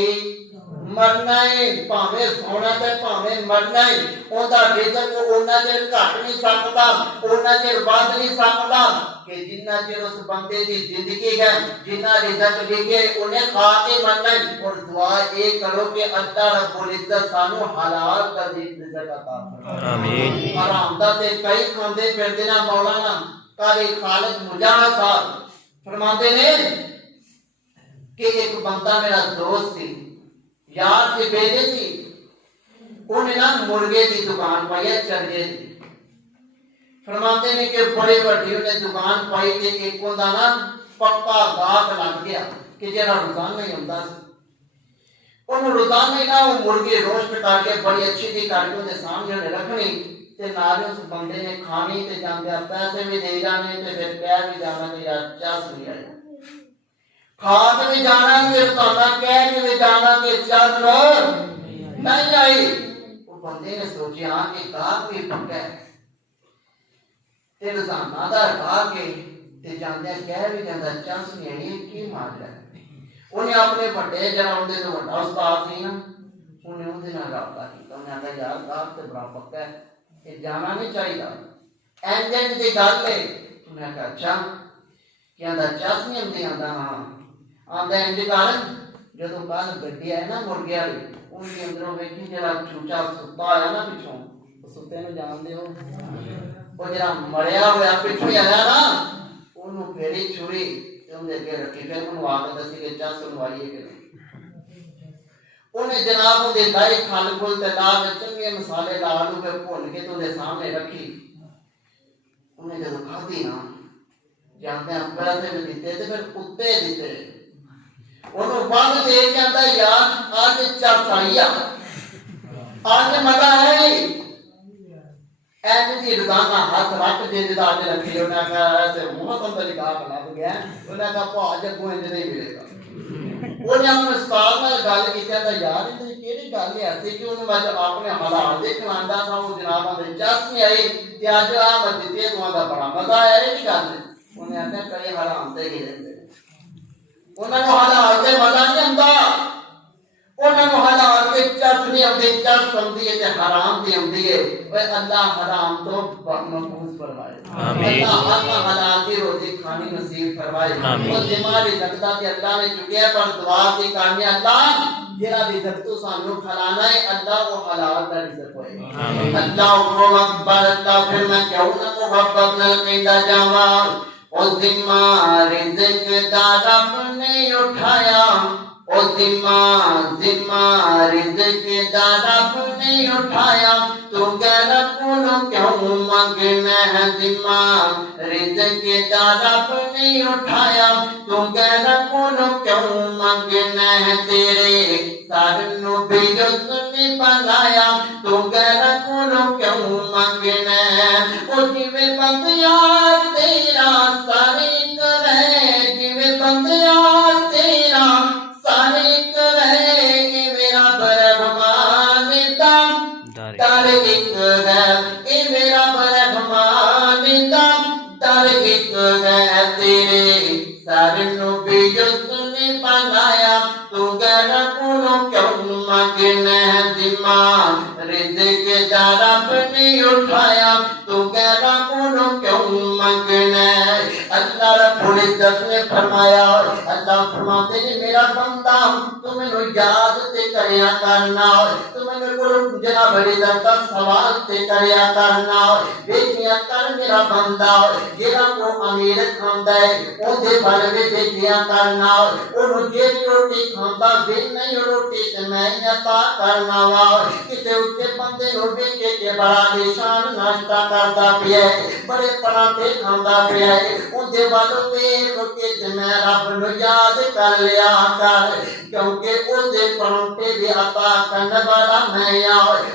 مرنا ہے بھاویں سونا تے بھاویں مرنا ہے اوندا رزق اوناں چر گھٹ نہیں سکدا اوناں چر ود نہیں سکدا کہ جنہ چر اس بندے دی زندگی ہے جنہ رزق لکھے انہیں کھا کے مرنا ہے اور دعا یہ کرو کہ اللہ رب العزت سانو حلال رزق عطا فرمائے آمین حرام دا تے کئی کھاندے پھردے نا مولانا قاری خالد مجاہد صاحب فرماتے نے کہ ایک بندہ میرا دوست سی یار سے بیٹے سی انہیں نا مرغے کی دکان پائی ہے چرگے دی فرماتے ہیں کہ بڑے بڑی انہیں دکان پائی تھی ایک ہوندا نا پکا گاہک لگ گیا کہ جڑا روزانہ ہی ہوندا سی انہوں روزانہ ہی نا وہ مرغی روسٹ کر کے بڑی اچھی دی کر کے انہیں سامنے انہیں رکھنی تے نال اس بندے نے کھانی تے جاندے پیسے بھی دے جانے تے پھر کہہ بھی جانا کہ یار چس نہیں آیا کھا کے بھی جانا تے روزانہ کہہ کے بھی جانا کہ چس نہیں آئی وہ بندے نے سوچیا کہ گاہک بھی پکا ہے تے روزانہ دا کھا کے تے جاندے کہہ بھی جاندا چس نہیں آئی کی ماجرا ہے انہیں اپنے بڑے جڑا اندے تو بڑا استاد سی نا انہیں اندے نال رابطہ کیتا انہیں آندا یار گاہک تے بڑا پکا ہے کہ جانا نہیں چاہیے اینجنٹ دی گل ہے انہیں کہا اچھا کہ آندا چس نہیں آندی آندا ہاں آندا انج کر جدوں کل گڈی آئے نا مرغے والی ان کے اندروں ویکھی جڑا چوچا ستا آیا نا پچھوں ستے نوں جانتے ہو وہ جڑا مریا ہوا پچھوں آیا نا انہوں پھیری چھری اندے اگے رکھی پھر انہوں آ کے دسی کہ چس لوائیے کہ نہیں انہیں جناب وہ دائی کھل کھل تے لا کے چنگے مسالے لا لو پھر بھن کے تو سامنے رکھی انہیں جب کھادی نا جانتے ہیں پیسے بھی دیتے تھے پھر کتے دیتے انہوں بند دے کے آتا یار آج چس آئی آج مزہ ہے ایسے جی روزانہ ہاتھ رکھ دے دیتا آج رکھی انہیں کہا ایسے بہت اندر نکاح لگ گیا انہیں کہا پاج اگوں انج نہیں ملے گا انہیں اپنے استاد نال گل کی کہتا یار یہ کیڑی گل ہے ایسی کہ انہوں نے اپنے حالات دیکھنا آندا تھا وہ جناب دے چس نہیں آئی تے اج آ مسجد تو دا بڑا مزہ آیا یہ گل ہے انہیں آخیا کئی حرام تے ہی رہندے انہاں نوں حالات تے مزہ نہیں آندا انہاں نوں حالات تے چس نہیں آندی چس آندی ہے تے حرام دی آندی ہے اوے اللہ حرام تو محفوظ فرمائے اللہ ہر حلال کی روزی کھانی نصیب فرمائے وہ بیماری لگتا کہ اللہ نے چکیا پر دعا کی کرنی اللہ جڑا رزق تو سانو کھلانا ہے اللہ وہ حلال کا رزق ہوئے اللہ اکبر اللہ پھر میں کہوں نہ محبت نال کہندا جاواں او ذمہ رزق دا رب نے اٹھایا او ذمہ رزق دا رب نے اٹھایا تو غیر کونو کیوں منگنا ہے ذمہ رزق دا رب نے اٹھایا تو غیر کونو کیوں منگنا ہے تیرے سر نو بھی اس نے بنایا تو غیر کونو کیوں منگنا ہے او جویں بندیار تیرا سارے کرے جویں بندیار تیرا سارے کرے میرا برہمان در ایک ہے اے میرا برہمان در ایک ہے تیرے سر نو بھی اس نے بنایا تو غیر کونو کیوں منگنا ہے ذمہ رزق دا رب نے اٹھایا تو غیر کونو کیوں منگنا ہے اللہ رب العزت نے فرمایا اللہ فرماتے ہیں میرا بندہ تو مینوں یاد تے کریا کرنا تو مینوں کو جناب رزق دا سوال تے کریا کرنا دیکھیا کر میرا بندہ جڑا کو امیر کھاندا ہے او دے بارے وچ دیکھیا کرنا او جے روٹی کھاندا وے نہیں روٹی تے میں عطا کرنا وا کسے اونچے بندے نوں ویکھ کے بڑا نشان ناشتہ کردا پیا بڑے پراٹھے کھاندا پیا اودے والوں ویکھ کے میں رب نوں یاد کر لیا کر کیونکہ اودے پراٹھے بھی عطا کرنے والا میں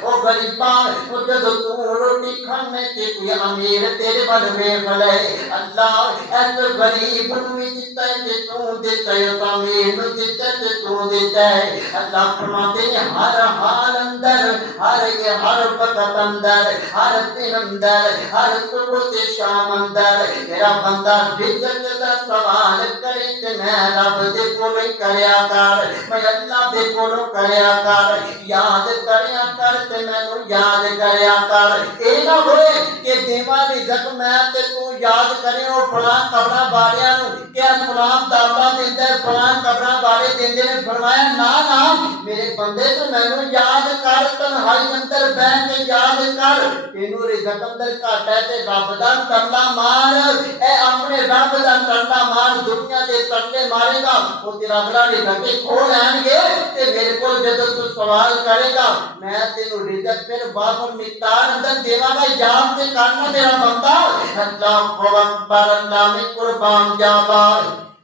او غریبا او جدوں تو روٹی کھانے تے کوئی امیر تیرے ول ویکھ لے اللہ اس غریب نوں وی دتا تے تو دتا امیر نوں دتا تے تو دتا اللہ فرماتے ہیں ہر حال اندر ہر وقت اندر ہر دن اندر ہر صبح سے شام اندر میرا بندہ رزق دا سوال کرے تے میں رب دے کول کریا کر میں اللہ دے کول کریا کر یاد کریا کر تے مینوں یاد کریا کر اے نہ ہوئے کہ دیواں رزق میں تے تو یاد کرے او فلاں قبراں والیاں نوں کہ فلاں داتا دیندا ہے فلاں قبراں والے دیندے نے فرمایا نا نا میرے بندے تو مینوں یاد کر تنہائی اندر بیٹھ کے یاد کر تینوں رزق اندر گھٹ ہے تے رب دا ترلا مار اے اپنے رب دا ترلا مار دنیا دے ترلے مارے گا او تیرا اگلا رزق کھو لین گے تے میرے کول جدوں تو سوال کرے گا میں تینوں رزق پھر بافر مقدار اندر دیواں گا یاد تے کرنا میرا بندہ اللہ اکبر اللہ میں قربان جاواں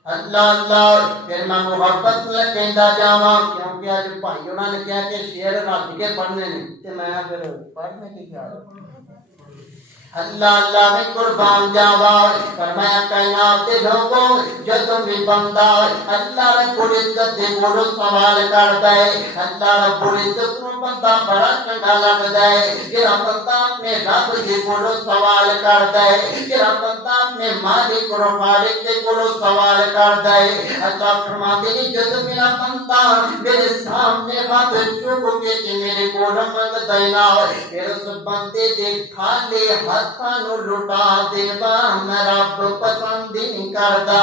اللہ اللہ پھر میں محبت میں کہندا جاواں کیونکہ اج بھائی انہاں نے کہا کہ شعر رکھ کے پڑھنے نے تے میں پھر پڑھنے کی خیال اللہ اللہ میں قربان جاواں فرمایا کائنات دے لوگوں جدوں بھی بندہ اللہ رب العزت دے کولوں سوال کردا ہے اللہ رب العزت نوں بندہ بڑا چنگا لگدا ہے جڑا بندہ اپنے رب دے کولوں سوال کردا ہے جڑا بندہ اپنے مالک اور خالق دے کولوں سوال کردا ہے اللہ فرماتے ہیں جدوں میرا بندہ میرے سامنے ہاتھ چوک کے میرے کولوں منگدا ہے نا پھر اس بندے دے کھالے ہاتھاں نوں لٹا دیواں میں رب پسند نہیں کردا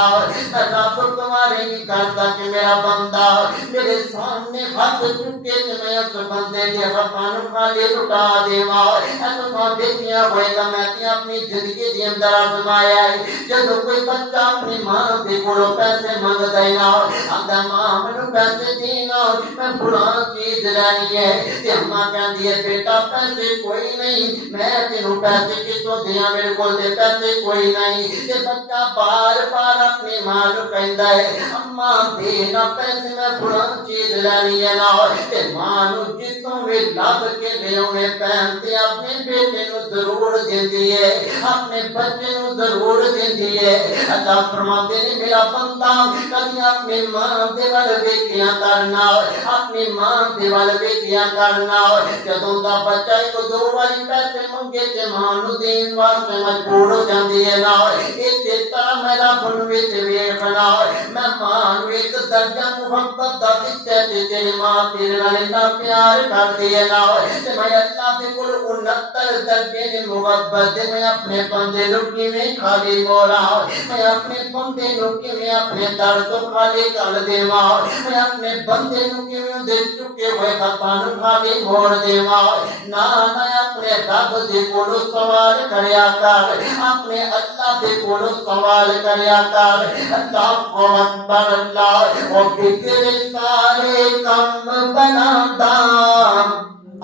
میں رب تمہارے نہیں کردا کہ میرا بندہ میرے سامنے ہاتھ چکے تے میں اس بندے دے ہاتھاں نوں کھالے لٹا دیواں تساں دیکھیا ہوئے گا میں تے اپنی زندگی دے اندر آزمایا ہے جدوں کوئی بچہ اپنی ماں دے کولوں پیسے منگدا ہے نا آندا ماں مینوں پیسے دینا میں فلاں چیز لینی ہے تے ماں کہندی ہے بیٹا پیسے کوئی نہیں میں تینوں پیسے کتوں دیاں میرے کول تے پیسے کوئی نہیں تے بچہ بار بار اپنی ماں نوں کہندا ہے اماں دینا پیسے میں فلاں چیز لینی ہے نا تے ماں نوں جتوں وی لب کے لیاونے پین تے اپنے بیٹے نوں ضرور دیندی ہے اپنے بچے نوں ضرور دیندی ہے اللہ فرماتے نے میرا بندہ کبھی اپنی ماں دے ول ویکھیا کرنا اپنی ماں دے ول ویکھیا کرنا جدوں دا بچہ ایک دو واری پیسے منگے تے ماں نوں دین واسطے مجبور ہو جاندی ہے نا اسی طرح میں رب نوں وچ ویکھنا میں ماں نوں ایک درجہ محبت دا دتا تے تیری ماں تیرے نال اتنا پیار کردی ہے نا تے میں اللہ دے کول 69 درجے دی محبت تے میں اپنے بندے نوں کیویں خالی مولا میں اپنے بندے نوں کیویں اپنے در تو خالی کر دیواں میں اپنے بندے نوں کیویں دے چکے ہوئے ہاتھاں نوں خالی موڑ دیواں نا میں اپنے رب دے کولوں سوال کریا کر اپنے اللہ دے کولوں سوال کریا کر اللہ اکبر اللہ او بکر سارے کم بنادا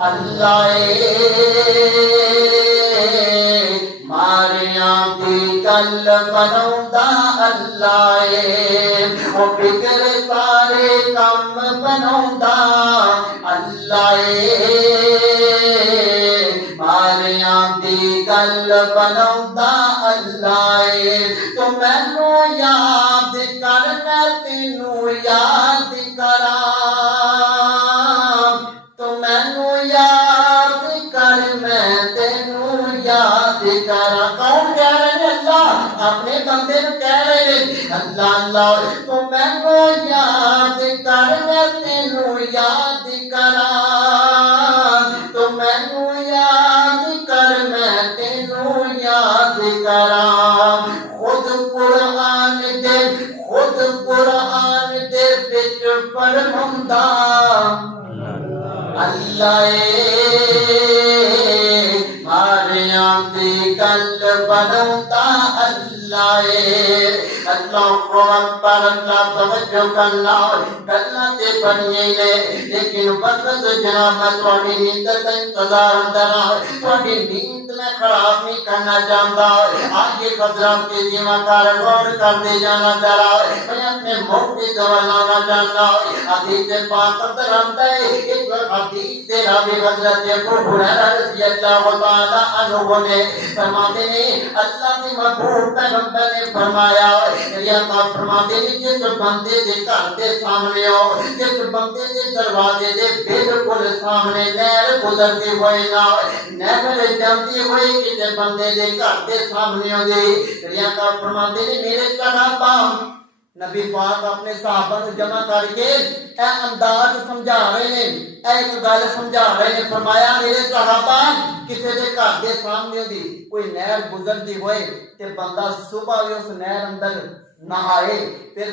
اللہ ماریاں دی گل بناوندا اللہ او بکر سارے کم بناوندا اللہ ماریاں دی گل بناوندا اللہ تو مینوں یاد کر میں تینوں یاد کراں تو مینوں یاد کر میں تینوں یاد کراں کون کہہ رہے ہیں اللہ اپنے بندے نوں کہہ رہے ہیں اللہ اللہ تو مینوں یاد کر میں تینوں یاد کراں تو مینوں یاد کر میں تینوں یاد کراں خود قرآن دے وچ فرماوندا اللہ ماریاں دی گل بناوندا اللہ اللہ اکبر اللہ توجہ کرنا گلاں تے بنیاں نے لیکن وقت جناب میں تہاڈی نیند دا انتظار اندر تہاڈی نیند میں خراب نہیں کرنا چاہتا آج یہ حضرات کے ذمہ کار غور کرتے جانا ذرا میں اپنے موقع کو لانا چاہتا حدیث پاک اندر آتا ہے اس حدیث سے راوی حضرت ابو ہریرہ رضی اللہ تعالی عنہ نے فرماتے ہیں اللہ کے محبوب پیغمبر نے فرمایا یا فرماتے ہیں جس بندے دے گھر دے سامنے ہو جس بندے دے دروازے دے بالکل سامنے نہر گزرتی ہوئے نہ نہر جاتی ہوئے کسی بندے دے گھر دے سامنے ہو دے یا فرماتے ہیں میرے صحابہ نبی پاک اپنے صحابہ کو جمع کر کے اے انداز سمجھا رہے ہیں، ایک گل سمجھا رہے ہیں. فرمایا میرے صحابہ کسی دے گھر دے سامنے دی کوئی نہر گزرتی ہوئے تے بندہ صبح بھی اس نہر اندر نہائے، پھر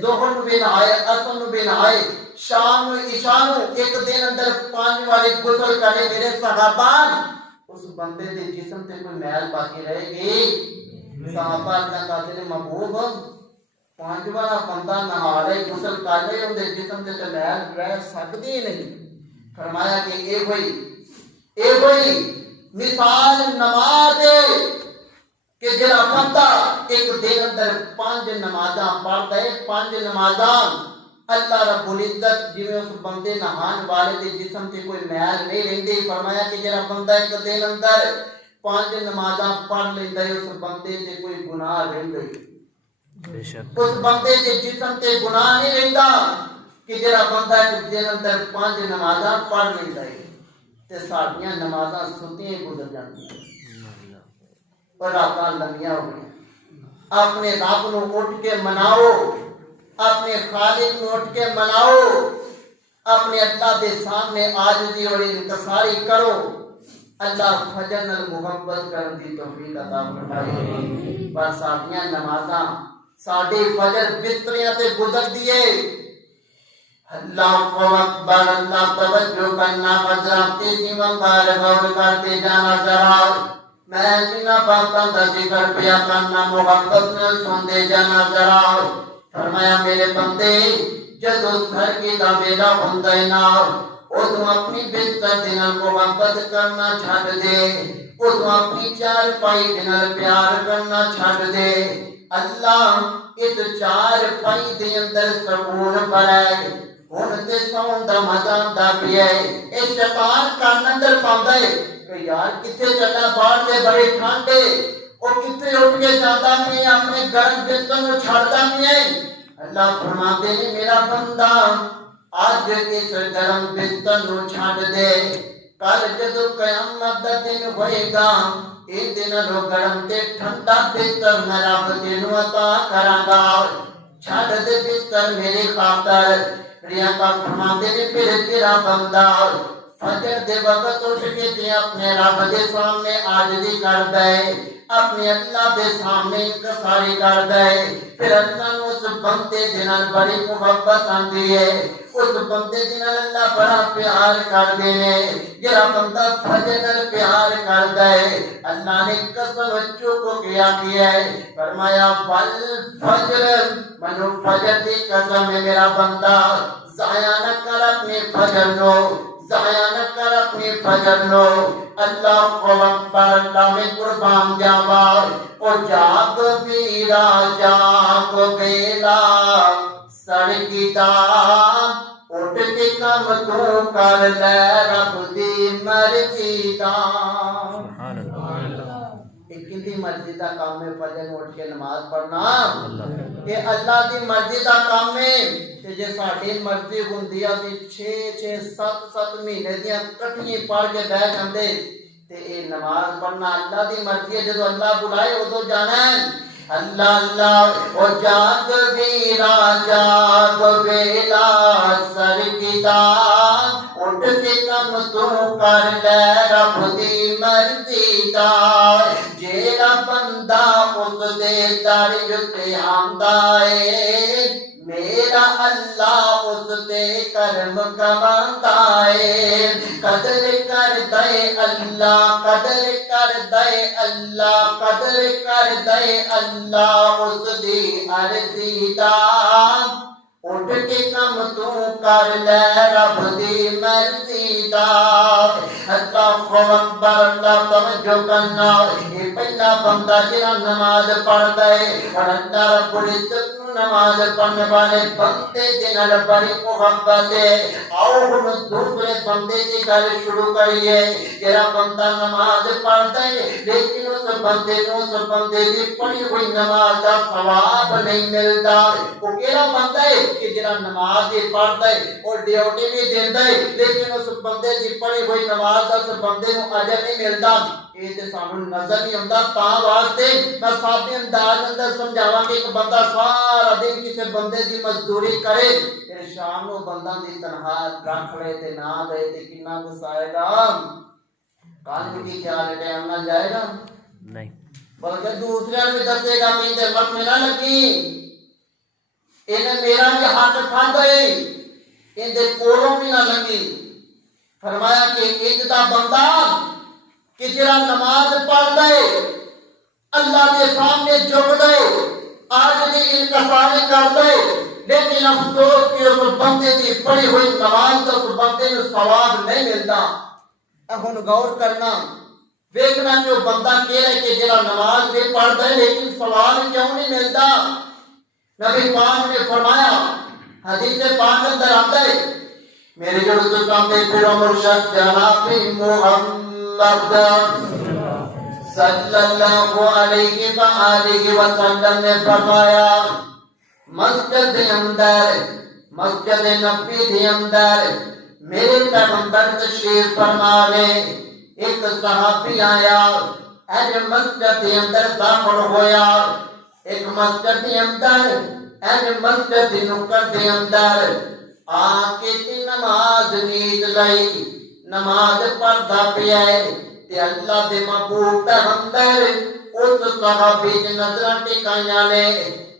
ظہر نو بھی نہائے، عصر نو بھی نہائے، شام نو عشاء نو ایک دن اندر 5 واری غسل کرے. میرے صحابہ اس بندے دے جسم تے کوئی میل باقی رہے گی؟ صحابہ کہتے ہیں محبوب 5 والا بندہ نہا رہے غسل کر رہے اندے جسم تے میل رہ سکتی ہی نہیں. فرمایا کہ اے ہوئی مثال نماز ہے کہ جڑا بندہ ایک دن اندر 5 نمازاں پڑھدا ہے، 5 نمازاں اللہ رب العزت جویں اس بندے نہان والے دے جسم تے کوئی میل نہیں رہندی. فرمایا کہ جڑا بندہ ایک دن اندر 5 نمازاں پڑھ لیندا ہے اس بندے تے کوئی گناہ رہندے، اس بندے دے جسم تے گناہ نہیں رہندا کہ جڑا بندہ ایک دن اندر 5 نمازاں پڑھ لیندا ہے. تے ساڈیاں نمازاں ستیاں گزر جاندیاں اور راتاں لمبیاں ہو گئیاں. اپنے رب نو اٹھ کے مناؤ، اپنے خالق نو اٹھ کے مناؤ، اپنے اللہ دے سامنے عاجزی اور انکساری کرو. اللہ فجر نال محبت کرن دی توفیق عطا فرمائے. پر ساڈیاں نمازاں ساڈے فجر بستریاں تے گزر دیے. اللہ اکبر، اللہ توجہ کرنا، حضرات تیزی وقار غور کرتے جانا. ذرا میں جنہ باتاں دا ذکر پیا کرنا محبت نال سندے جانا. ذرا فرمایا میرے بندے جدو گھر کی دا بیڑا ہوندا ہے نا ادو اپنی بستر دے نال محبت کرنا چھڈ دے، ادو اپنی چار پائی دے نال پیار کرنا چھڈ دے. اللہ اس چار پائی دے اندر سکون بڑھائے. ہن تے سون دا مزہ آندا پیا ہے. اے شیطان کان اندر پاوندا ہے کہ یار کتے چلا باہر دے بڑے ٹھنڈے او کتے اٹھ کے جاندا نہیں، اپنے گرم بستر نو چھڑدا نہیں. اللہ فرماتے ہیں میرا بندہ آج اس گرم بستر نو چھڑ دے، کل جدو قیامت دا دن ہوئے گا اے دن نو گرم تے ٹھنڈا بستر میں رب تینوں عطا کراں گا. چھڑ دے بستر میری خاطر. ریا کا فرماتے ہیں پھر تیرا بندہ فجر دے وقت اٹھ کے تے اپنے رب دے سامنے عاجزی کردا ہے، اپنے اللہ دے سامنے انکساری کردا ہے. پھر اللہ نو اس بندے دے نال بڑی محبت آندی ہے، اس بندے دے نال اللہ بڑا پیار کردے نے. جڑا بندہ فجر نال پیار کردا ہے اللہ نے قسم چوک کے ہے فرمایا بل فجر، منو فجر دی قسم ہے میرا بندہ ضائع نہ کر اپنے فجر نو، ضائع نہ کر اپنی فجر نو. اللہ اکبر، اللہ میں قربان جاوا. او جاگ ویرا جاگ ویلا سڑکیتا اٹھ کے کم تو کر لے رب دی مرضی دا. کدی مرضی دا کام ہے فجر اٹھ کے نماز پڑھنا؟ یہ اللہ دی مرضی دا کام ہے. تے جے ساڈی مرضی ہوندی اسی 6-7 مہینے دیاں کٹھیاں پڑھ کے بیٹھ جاندے تے اے نماز پڑھنا اللہ دی مرضی ہے. جدو اللہ بلائے ادو جانا ہے. اللہ اللہ او جاگ ویرا جاگ ویلا سرکدا اٹھ کے کم تو کر لے رب دی مرضی دا. جیڑا بندہ اس دے در تے آندا اے میرا اللہ اس دے کرم کماندا اے. قدر کر دے اللہ، قدر کر دے اللہ، قدر کر دے اللہ اس دی عرضی دا. اٹھ کے کم تو کر لے رب دی مرضی دا. اللہ اکبر، اللہ توجہ کرنا. یہ پہلا بندہ جڑا نماز پڑھدا ہے اور اللہ رب العزت نماز پڑھنے والے بندے دے نال بڑی محبت ہے. آؤ ہم دوسرے بندے کی گل شروع کریے. جڑا بندہ نماز پڑھدا ہے لیکن اس بندے نو اس بندے دی پڑھی ہوئی نماز دا ثواب نہیں ملدا. وہ کیڑا بندہ ہے کہ جڑا نماز ہی پڑھدا ہے اور ڈیوٹی بھی دیندا ہے لیکن اس بندے دی پڑھی ہوئی نماز دا اس بندے نو اجر نہیں ملدا. یہ تے سانوں نظر نہیں آتا تا واسطے میں صاحب انداز اندر سمجھاواں کہ ایک بندہ سارا دن کسی بندے دی مزدوری کرے تے شام نو بندہ دی تنخواہ رکھ لے تے نہ دے تے کنا گسائے گا کل بھی کی خیال ٹائم نہ جائے گا نہیں بلکہ دوسرے بھی دسے گا کہ تے مت میں نہ لگی انہیں میرا بھی حق کھا گئے ان دے کولوں بھی نہ لگی فرمایا کہ اجدا بندہ کہ جڑا نماز پڑھ دے اللہ کے سامنے جھک دے آج بھی انکسار کر دے لیکن افسوس کہ اس بندے کی پڑھی ہوئی نماز تو اس بندے کو ثواب نہیں ملتا ہن غور کرنا دیکھنا جو بندہ کہہ رہے کہ جڑا نماز بھی پڑھ دے لیکن ثواب کیوں نہیں ملتا نبی پاک نے فرمایا حدیث پاک اندر آتا ہے میرے جو تو سامنے پھر مرشد جناب محمد صلی اللہ علیہ وآلہ وسلم نے فرمایا مسجد اندر مسجد نبی کے اندر میرے پیغمبر تشریف فرما لے ایک صحابی آیا ایج مسجد کے اندر داخل ہویا ایک مسجد کے اندر ایج مسجد نکر کے اندر آکے تی نماز نیت لئی نماز پڑھدا پیا تے اللہ دے محبوب پیغمبر اس صحابی دی نظراں ٹکائیاں نے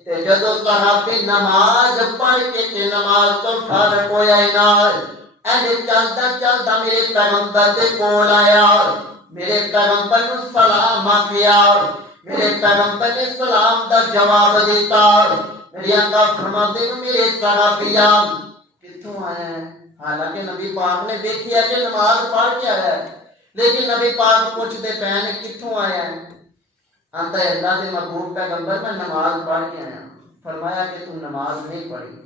تے جدوں صحابی نماز پڑھ کے تے نماز تو فارغ ہویا نال اینے چلدا چلدا میرے پیغمبر دے کول آیا میرے پیغمبر نو سلام آکھیا میرے پیغمبر نے سلام دا جواب دیتا میری آقا فرماتے ہیں میرے صحابیہ کتوں آیا ہے حالانکہ نبی پاک نے دیکھیا کہ نماز پڑھ کے آیا ہے لیکن نبی پاک پوچھتے پہنے کتوں آیا ہے انتا اللہ دے محبوب پیغمبر میں نماز پڑھ کے آیا فرمایا کہ تو نماز نہیں پڑھی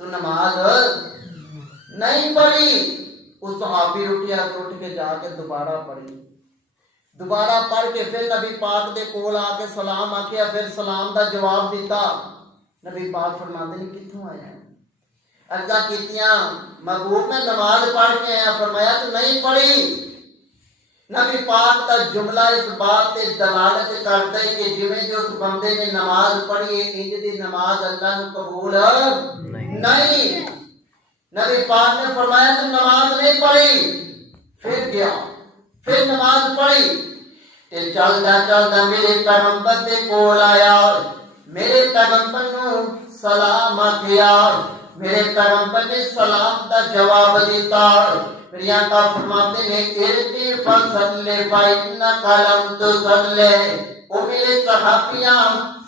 تو نماز نہیں پڑھی اس صحابی اٹھیا تو اٹھ کے جا کے دوبارہ پڑھی دوبارہ پڑھ کے پھر نبی پاک دے کول آ کے سلام آکھیا پھر سلام دا جواب دیتا نبی پاک فرماتے ہیں کتوں آیا ہے ارزا کیتیاں محبوب میں نماز پڑھ کے آیا فرمایا تو نہیں پڑھی نبی پاک کا جملہ اس بات تے دلالت کرتا ہے کہ جویں جو اس بندے نے نماز پڑھی ہے انج دی نماز اللہ نے قبول نہیں نبی پاک نے فرمایا تو نماز نہیں پڑھی پھر گیا پھر نماز پڑھی تے چلدا چلدا میرے پیغمبر دے کول آیا میرے پیغمبر نو سلام آکھیا میرے پیغمبر نے سلام دا جواب دیتا میری آقا فرماتے ہیں ارتی فصل فإنک لم تصلی او میرے صحابیاں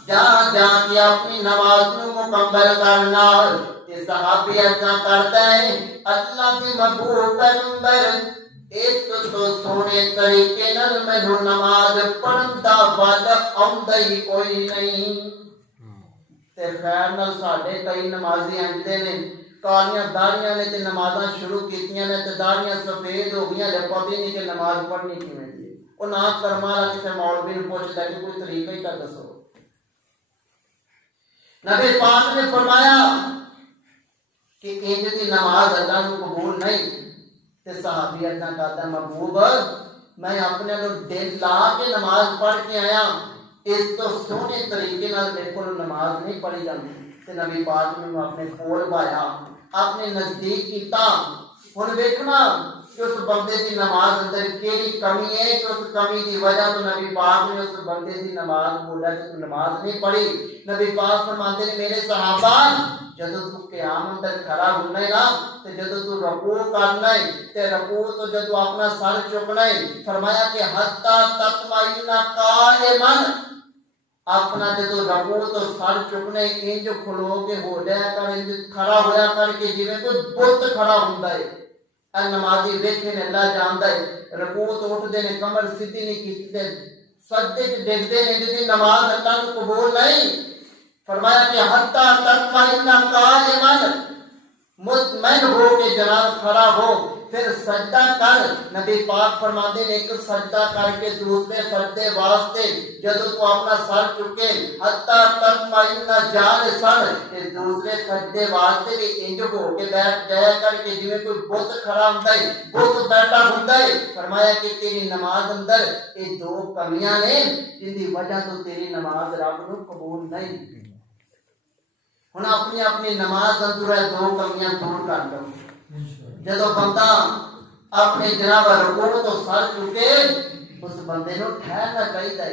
جہاں جہاں کی اپنی نماز کو مکمل کرنا یہ صحابی ایسا کرتا ہے اللہ کے محبوب پیغمبر اس تو سونے طریقے نال مینوں نماز پڑھن دا ول آوندا ہی کوئی نہیں تے خیر نال ساڈے کئی نمازی انجدے نے کالیاں داڑیاں نے تے نمازاں شروع کیتیاں نے تے داڑیاں سفید ہو گئیاں تے پتہ نہیں کہ نماز پڑھنی کیویں ہے او نہ کرما والا کسے مولوی نے پوچھدا کہ کوئی طریقہ ہی کر دسو نبی پاک نے فرمایا کہ انج دی نماز اللہ کو قبول نہیں تے صحابی اتنا کہتا محبوب میں اپنے لوگ دل لا کے نماز پڑھ کے آیا اس تو سونے طریقے نال میرے کو نماز نہیں پڑھی جاتی تے نبی پاک نے اپنے کول بایا اپنے نزدیک کیتا ہن ویکھنا کہ اس بندے دی نماز اندر کیڑی کمی ہے کہ اس کمی دی وجہ تو نبی پاک نے اس بندے دی نماز بولا کہ تو نماز نہیں پڑھی نبی پاک فرماتے ہیں میرے صحابہ جدوں تو قیام اندر کھڑا ہونا ہے نا تے جدوں تو رکوع کرنا ہے تے رکوع تو جدوں اپنا سر چکنا ہے فرمایا کہ حتی تطمئن قائما اپنا جدو رکوع تو سر چکنے انج کھلو کے ہو جایا کر انج کھڑا ہویا کر کے جویں کوئی بت کھڑا ہوندا ہے اے نمازی ویکھے نے اللہ جاندا ہے رکوع تو اٹھدے نے کمر سیدھی نہیں کیتی تے سجدے تے ڈگدے نے جدی نماز اللہ کو قبول نہیں فرمایا کہ حتی تطمئن قائما مطمئن ہو کہ جناب کھڑا ہو، پھر سجدہ کر۔ نبی پاک فرماتے ہیں ایک سجدہ کر کے دوسرے سجدے واسطے جدو تو اپنا سر چکے حتیٰ تطمئن جالسن، کہ دوسرے سجدے واسطے بھی انج ہو کے بیٹھ جایا کر کہ جویں کوئی بت کھڑا ہوندا ہے، بت بیٹھا ہوندا ہے۔ فرمایا کہ تیری نماز اندر یہ دو کمیاں نے جن دی وجہ تو تیری نماز رب نو قبول نہیں۔ ہن اپنی اپنی نماز اندر ہے دو کمیاں دور کر لو۔ جدو بندہ اپنے جناب رکوع تو سر چکے اس بندے نو ٹھہرنا چاہیے،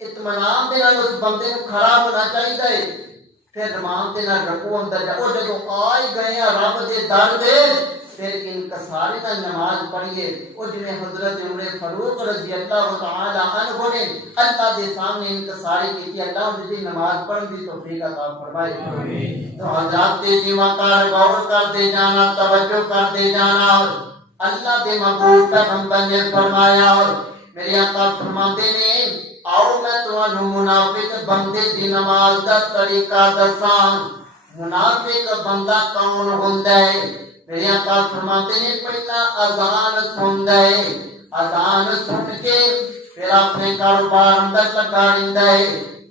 اطمینان دے نال اس بندے نو کھڑا ہونا چاہیے، پھر رمان دے نال رکوع اندر جا۔ اور جدو آ ہی گئے ہیں رب دے در دے پھر انکساری نال نماز پڑھیے۔ اور جنہیں حضرت عمر فاروق رضی اللہ تعالی عنہ نے اللہ دے سامنے انکساری کی، اللہ دی نماز پڑھن دی توفیق عطا فرمائے۔ تو حضرات تیزی وقار غور کر دے جانا، توجہ کر دے جانا۔ اور اللہ دے مقبول پیغمبر نے فرمایا، اور میرے آقا فرماتے نے آؤ میں تمہوں منافق بندے دی نماز دا طریقہ دساں۔ منافق بندہ کون ہوندا ہے؟ میرے آقا فرماتے ہیں پہلا اذان سندا ہے، اذان سن کے پھر اپنے کاروبار اندر لگا رہندا ہے،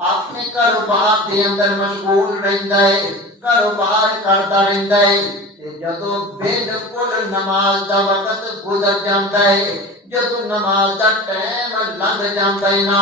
اپنے کاروبار دے اندر مشغول رہندا ہے، کاروبار کردا رہندا ہے۔ تے جدوں بالکل نماز دا وقت گزر جاندا ہے، جدوں نماز دا ٹائم لنگ جاندا ہے نا،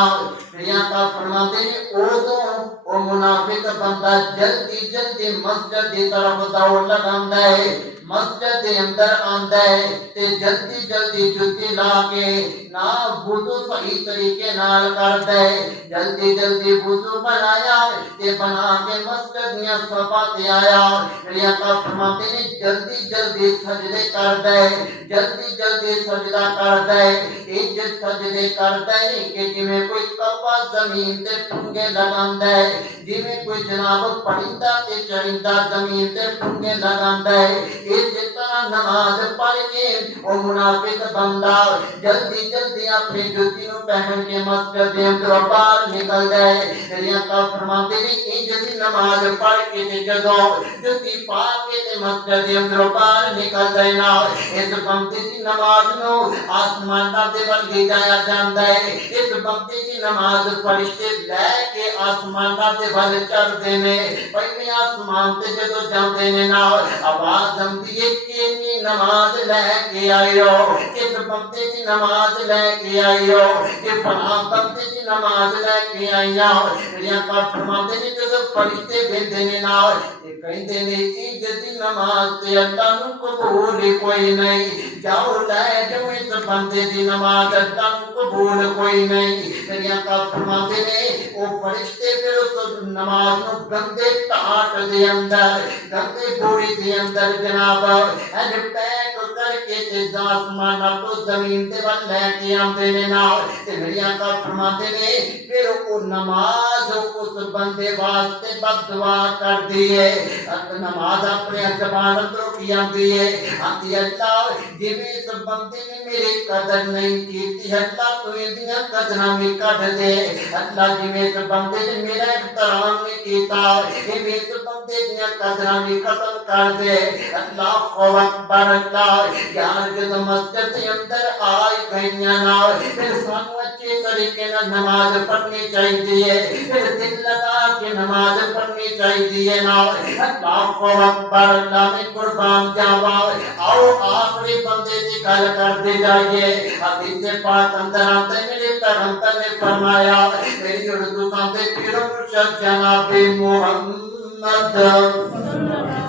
میرے آقا فرماتے ہیں اودوں او منافق بندہ جلدی جلدی مسجد دی طرف دوڑ لگاندا ہے، مسجد دے اندر آندا ہے تے جلدی جلدی جُتی لا کے نہ وضو صحیح طریقے نال کردا ہے، جلدی جلدی وضو بنایا تے بنا کے مسجد دیاں صفاں تے آیا۔ میرے آقا فرماتے ہیں جلدی جلدی سجدے کردا ہے، جلدی جلدی سجدہ کردا ہے، انج سجدے کردا ہے کہ جویں کوئی کپا زمین تے ٹھنگے لگاندا ہے، جویں کوئی جناب پرندہ تے چرندہ زمین تے ٹھنگے لگاندا ہے۔ اسی طرح نماز پڑھ کے وہ منافق بندہ جلدی جلدی اپنی جوتی نو پہن کے مسجد دے اندر باہر نکل جائے۔ میرے آقا فرماتے ہیں انج دی نماز پڑھ کے تے جدوں جوتی پا کے تے مسجد دے اندر باہر نکل جائے نا، اس بندے دی نماز نو آسمان دے ول لے جایا جاندا ہے۔ اس بندے دی نماز فرشتے لے کے آسمان دے ول چڑھدے نے، پہلے آسمان تے جدوں جاندے نے نا آواز آندی ہے کہ نماز لے کے آئے ہو، اس بندے دی نماز لے کے آئے ہو، کہ فلاں بندے دی نماز لے کے آئی ہو۔ میرے آقا فرماتے ہیں جدوں فرشتے بھیجدے نے نا یہ کہندے نے انج دی نماز تے اللہ نو قبول کوئی نہیں، جاؤ لے جاؤ اس بندے دی نماز اللہ نو قبول کوئی نہیں۔ میرے آقا فرماتے نے وہ فرشتے پھر اس نماز نو گندے ٹاٹ دے اندر گندے بوری دے اندر جناب اج پیک کر کے تے آسمان تو زمین تے ول لے کے آندے نے نا۔ تے میرے آقا فرماتے نے پھر وہ نماز اس بندے واسطے بد دعا کر دی ہے، نماز اپنے زبان اندروں کی آندی ہے، آندی اللہ جویں اس بندے نے میری قدر نہیں کیتی اللہ تو ایدیاں قدراں بھی کڈ دے، اللہ جویں اس بندے نے میرا احترام نہیں کیتا ایویں اس بندے دیاں قدراں بھی ختم کر دے۔ اللہ اکبر اللہ یار جدوں مسجد کے اندر آئی گئیاں نا پھر سانو اچھے طریقے نال نماز پڑھنی چاہیے، پھر دل لگا کے نماز پڑھنی چاہیے نا۔ اللہ اکبر اللہ میں قربان جاوا۔ آؤ آخری بندے کی گل کرتے جائیے۔ حدیث پاک اندر آتے میرے پیغمبر نے فرمایا، میری اردو سانتے پیرو مرشد جناب محمد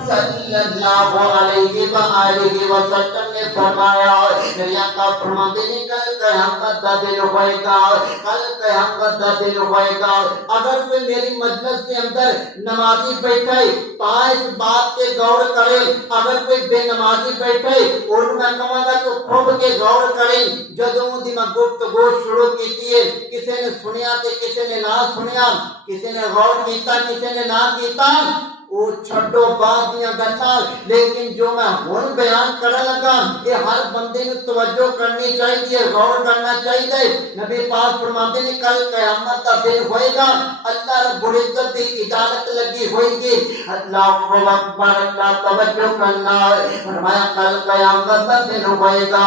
صلی اللہ علیہ وآلہ وسلم نے فرمایا، میرے آقا فرماتے ہیں کل قیامت دا دن ہوئے گا، کل قیامت دا دن ہوئے گا اگر کوئی میری مجلس کے اندر نمازی بیٹھے تو اس بات کے غور کرے، اگر کوئی بے نمازی بیٹھے اور میں کہوں گا تو کھوب کے غور کرے، جدوں دی میں گفتگو شروع کیتی ہے کسی نے سنیا تے کسی نے نہ سنیا، کسی نے غور کیتا کسی نے نہ کیتا، وہ چھڈو بعد دیاں گلاں، لیکن جو میں ہن بیان کرن لگا یہ ہر بندے نوں توجہ کرنی چاہیے، غور کرنا چاہیے۔ نبی پاک فرماتے ہیں کل قیامت کا دن ہوئے گا، اللہ رب العزت کی عدالت لگی ہوئے گی۔ اللہ اکبر، اللہ توجہ کرنا ہے۔ فرمایا کل قیامت کا دن ہوئے گا،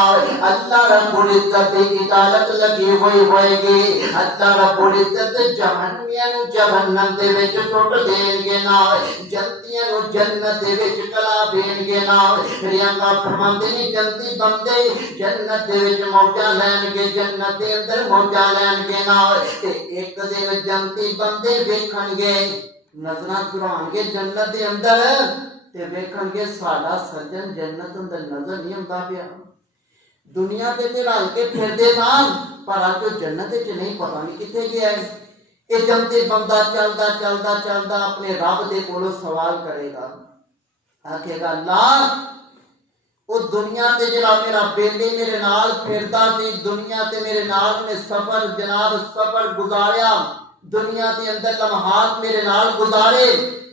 اللہ رب العزت کی عدالت لگی ہوئے گی۔ اللہ رب العزت جہنمیاں نوں جہنم دے وچ سٹ دین گے نا، جنتیاں نوں جنت دے وچ کلا دین گے نا۔ میرے آقا فرماندے نے جنتی بندے جنت دے وچ موجاں لین گے، جنت دے اندر موجاں لین گے نا۔ تے ایک دن جنتی بندے ویکھن گے، نظراں چران گے جنت دے اندر تے ویکھن گے ساڈا سجن جنت اندر نظر نہیں آندا پیا۔ دنیا تے رل کے پھردے سان پر اج جنت وچ نہیں، پتہ نہیں کتنے گیا ہے۔ یہ جنتی بندہ چلدا چلدا چلدا اپنے رب دے کولوں سوال کرے گا، آکھے گا اللہ وہ دنیا تے جڑا میرا بیٹے میرے نال پھردا سی، دنیا تے میرے نال نے سفر جناب سفر گزاریا، دنیا دے اندر لمحات میرے نال گزارے،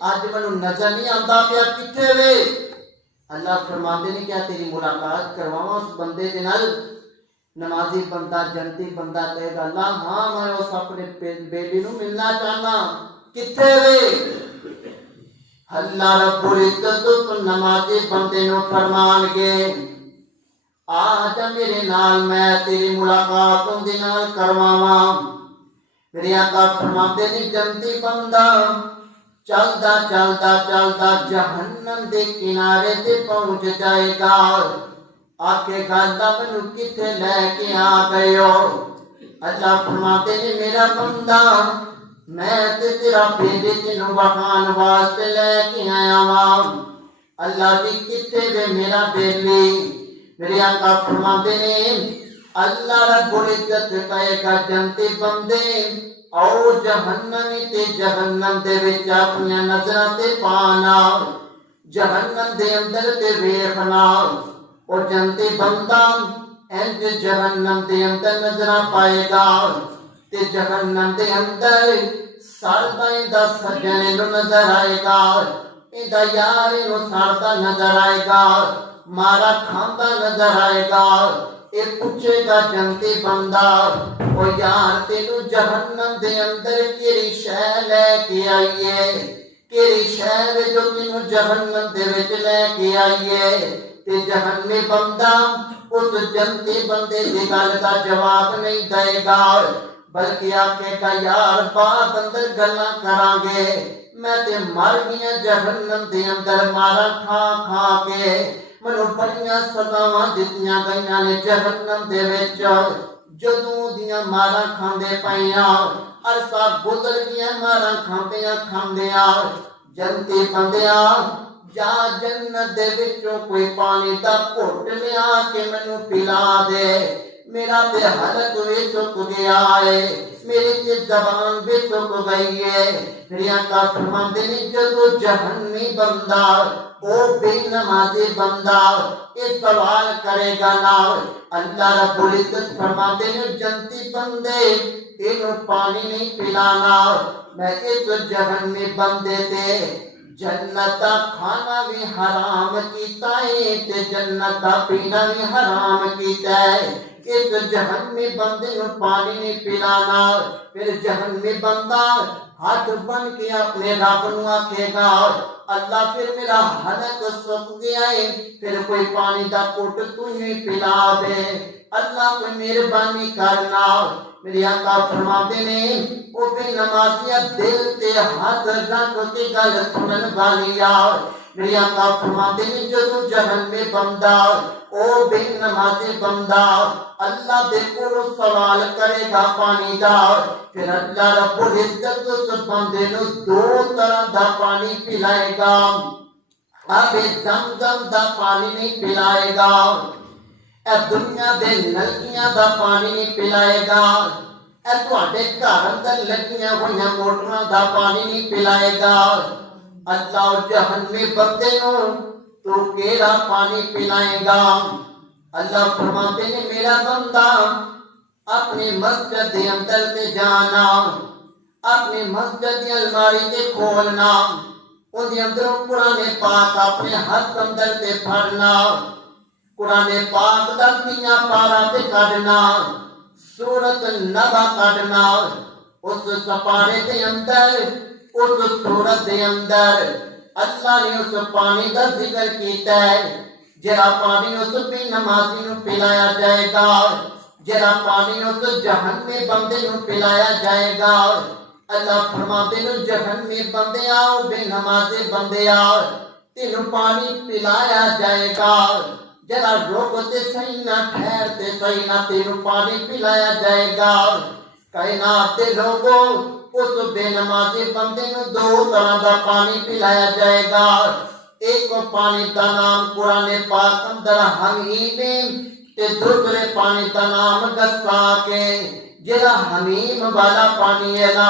اج مینوں نظر نہیں آندا پیا کتھے وے۔ اللہ فرماتے نے کیا تیری ملاقات کرواواں اس بندے دے نال؟ نمازی بندہ جنتی بندہ کہے گا اللہ ہاں میں اس اپنے بیٹے نوں ملنا چاہنا، کتھے وے؟ اللہ رب العزت اس نمازی بندے نوں فرمان گے آ جا میرے نال، میں تیری ملاقات اندے نال کرواواں۔ میرے آقا فرماتے نے جنتی بندہ چلدا چلدا چلدا جہنم دے کنارے تے پہنچ جائے گا، آکے گا اللہ مینوں کتے لے کے آ گئے ہو؟ اللہ فرماتے نے میرا بندہ میں تے تیرا بیٹے تینوں بخان واسطے لے کے آیا ہاں۔ اللہ دی کتے وے میرا بیلی؟ میرے آقا فرماتے نے اللہ رب العزت کہے گا جنتی بندے او جہنمی تے جہنم دے وچ اپنی نظراں تے پانا، جہنم دے اندر تے ویکھنا۔ او جنتی بندہ انج جہنم دے اندر نظراں پائے گا تے جہنم دے اندر سڑدا ایندا سجن نوں نظر آئے گا، ایندا یار نوں سڑدا نظر آئے گا، مارا کھاندا نظر آئے گا۔ اے پوچھے گا جنتی بندہ او یار تینوں جہنم دے اندر کیڑی شے لے کے آئیے، کیڑی شے وے جو تینوں جہنم دے وچ لے کے آئیے؟ تے جہنمی بندہ اس جنتی بندے دی گل دا جواب نہیں دے گا، بلکہ آکھے گا یار بعد اندر گلاں کراں گے، میں تے مر گیا جہنم دے اندر مارا کھا کھا کے، مینوں بڑیاں سزاواں دتیاں گئیاں نے جہنم دے وچ، جدوں دیاں ماراں کھاندے پیاں عرصہ گزر گیا ماراں کھاندیاں کھاندیاں۔ جنتی بندیاں جا جنت دے وچوں کوئی پانی دا گھٹ لیا کے مینوں پلا دے، میرا تے حلق وی سک گیا ہے، میری تے زبان بھی سک گئی ہے۔ میرے آقا فرماندے نے جدوں جہنمی بندہ او بے نمازی بندہ یہ سوال کرے گا نا، اللہ رب العزت فرماتے ہیں جنتی بندے اینوں پانی نہیں پلانا، میں اس جہنمی بندے تے جنت دا کھانا بھی حرام کیتا ہے تے جنت دا پینا بھی حرام کیتا ہے۔ اس جہنمی بندے نوں پانی نہیں پلانا، پھر جہنمی بندہ ہاتھ بن کے اپنے رب نوں آکھے گا اللہ پھر میرا حلق سک گیا ہے، پھر کوئی پانی دا گھٹ تو ہی پلا دے، اللہ کوئی مہربانی کرنا۔ میرے آقا فرماتے نے او بے نمازیاں دل تے ہاتھ رکھ کے گل سنن والیا، میرے آقا فرماتے نے جدوں جہنمی بندہ او بے نمازی بندہ اللہ دے کولوں سوال کرے گا پانی دا، پھر اللہ رب العزت اس بندے نوں دو طرح دا پانی پلائے گا، اب زمزم دا پانی نہیں پلائے گا، اے دنیا دے نلکیاں دا پانی نہیں پلائے گا، اے تواڈے گھر اندر لگیاں ہوئیاں موٹراں دا پانی نہیں پلائے گا۔ اللہ جہنمی بندے نوں تو کیڑا پانی پلائے گا؟ اللہ فرماتے ہیں میرا بندہ اپنی مسجد دے اندر تے جانا، اپنی مسجد دی الماری تے کھولنا، ਉਹਦੇ ਅੰਦਰੋਂ ਕੁਰਾਨ ਪਾਕ ਆਪਣੇ ਹੱਥ ਅੰਦਰ ਤੇ ਫੜਨਾ, ਕੁਰਾਨ ਪਾਕ ਦਾ 3 ਪਾਰਾ ਤੇ ਕੱਢਣਾ, ਸੂਰਤ ਨਬਾ ਕੱਢਣਾ, ਉਸ ਸਪਾਰੇ ਦੇ ਅੰਦਰ, ਉਸ ਸੂਰਤ ਦੇ ਅੰਦਰ اللہ نے اس پانی کا ذکر کیتا ہے جڑا پانی اس بے نمازی نو پلایا جائے گا، جڑا پانی اس جہنمی بندے نو پلایا جائے گا۔ اللہ فرماتے نو جہنمی بندے آؤ، بے نمازی بندے آؤ، تینو پانی پلایا جائے گا، جڑا روک تے صحیح نہ ٹھہر تے صحیح نہ تینو پانی پلایا جائے گا۔ کائنات دے لوگوں اس بے نمازی بندے نو 2 طرح دا پانی پلایا جائے گا۔ ایک پانی دا نام قرآن پاک اندر حمیم تے دوسرے پانی دا نام غساق ہے۔ جڑا حمیم والا پانی ہے نا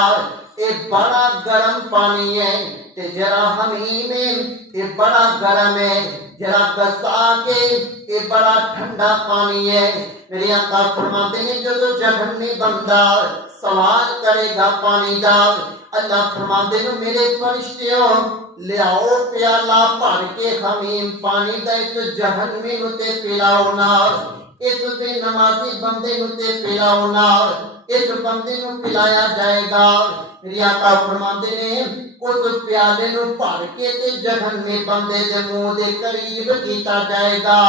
اے بڑا گرم پانی ہے، تے جڑا حمیم ہے اے بڑا گرم ہے، جڑا غساق ہے اے بڑا ٹھنڈا پانی ہے۔ میرے آقا فرماتے ہیں جو جہنمی بندہ سوال کرے گا پانی دا، اللہ فرماتے ہیں میرے فرشتیوں لے آؤ پیالہ بھر کے حمیم پانی دا اس جہنمی نو تے پلاؤ نا، اس بے نمازی بندے نو تے پلاؤ نا، اس بندے نو پلایا جائے گا۔ میرے آقا فرماتے ہیں اس پیالے نو بھر کے تے جہنمی بندے دے منہ دے قریب کیتا جائے گا،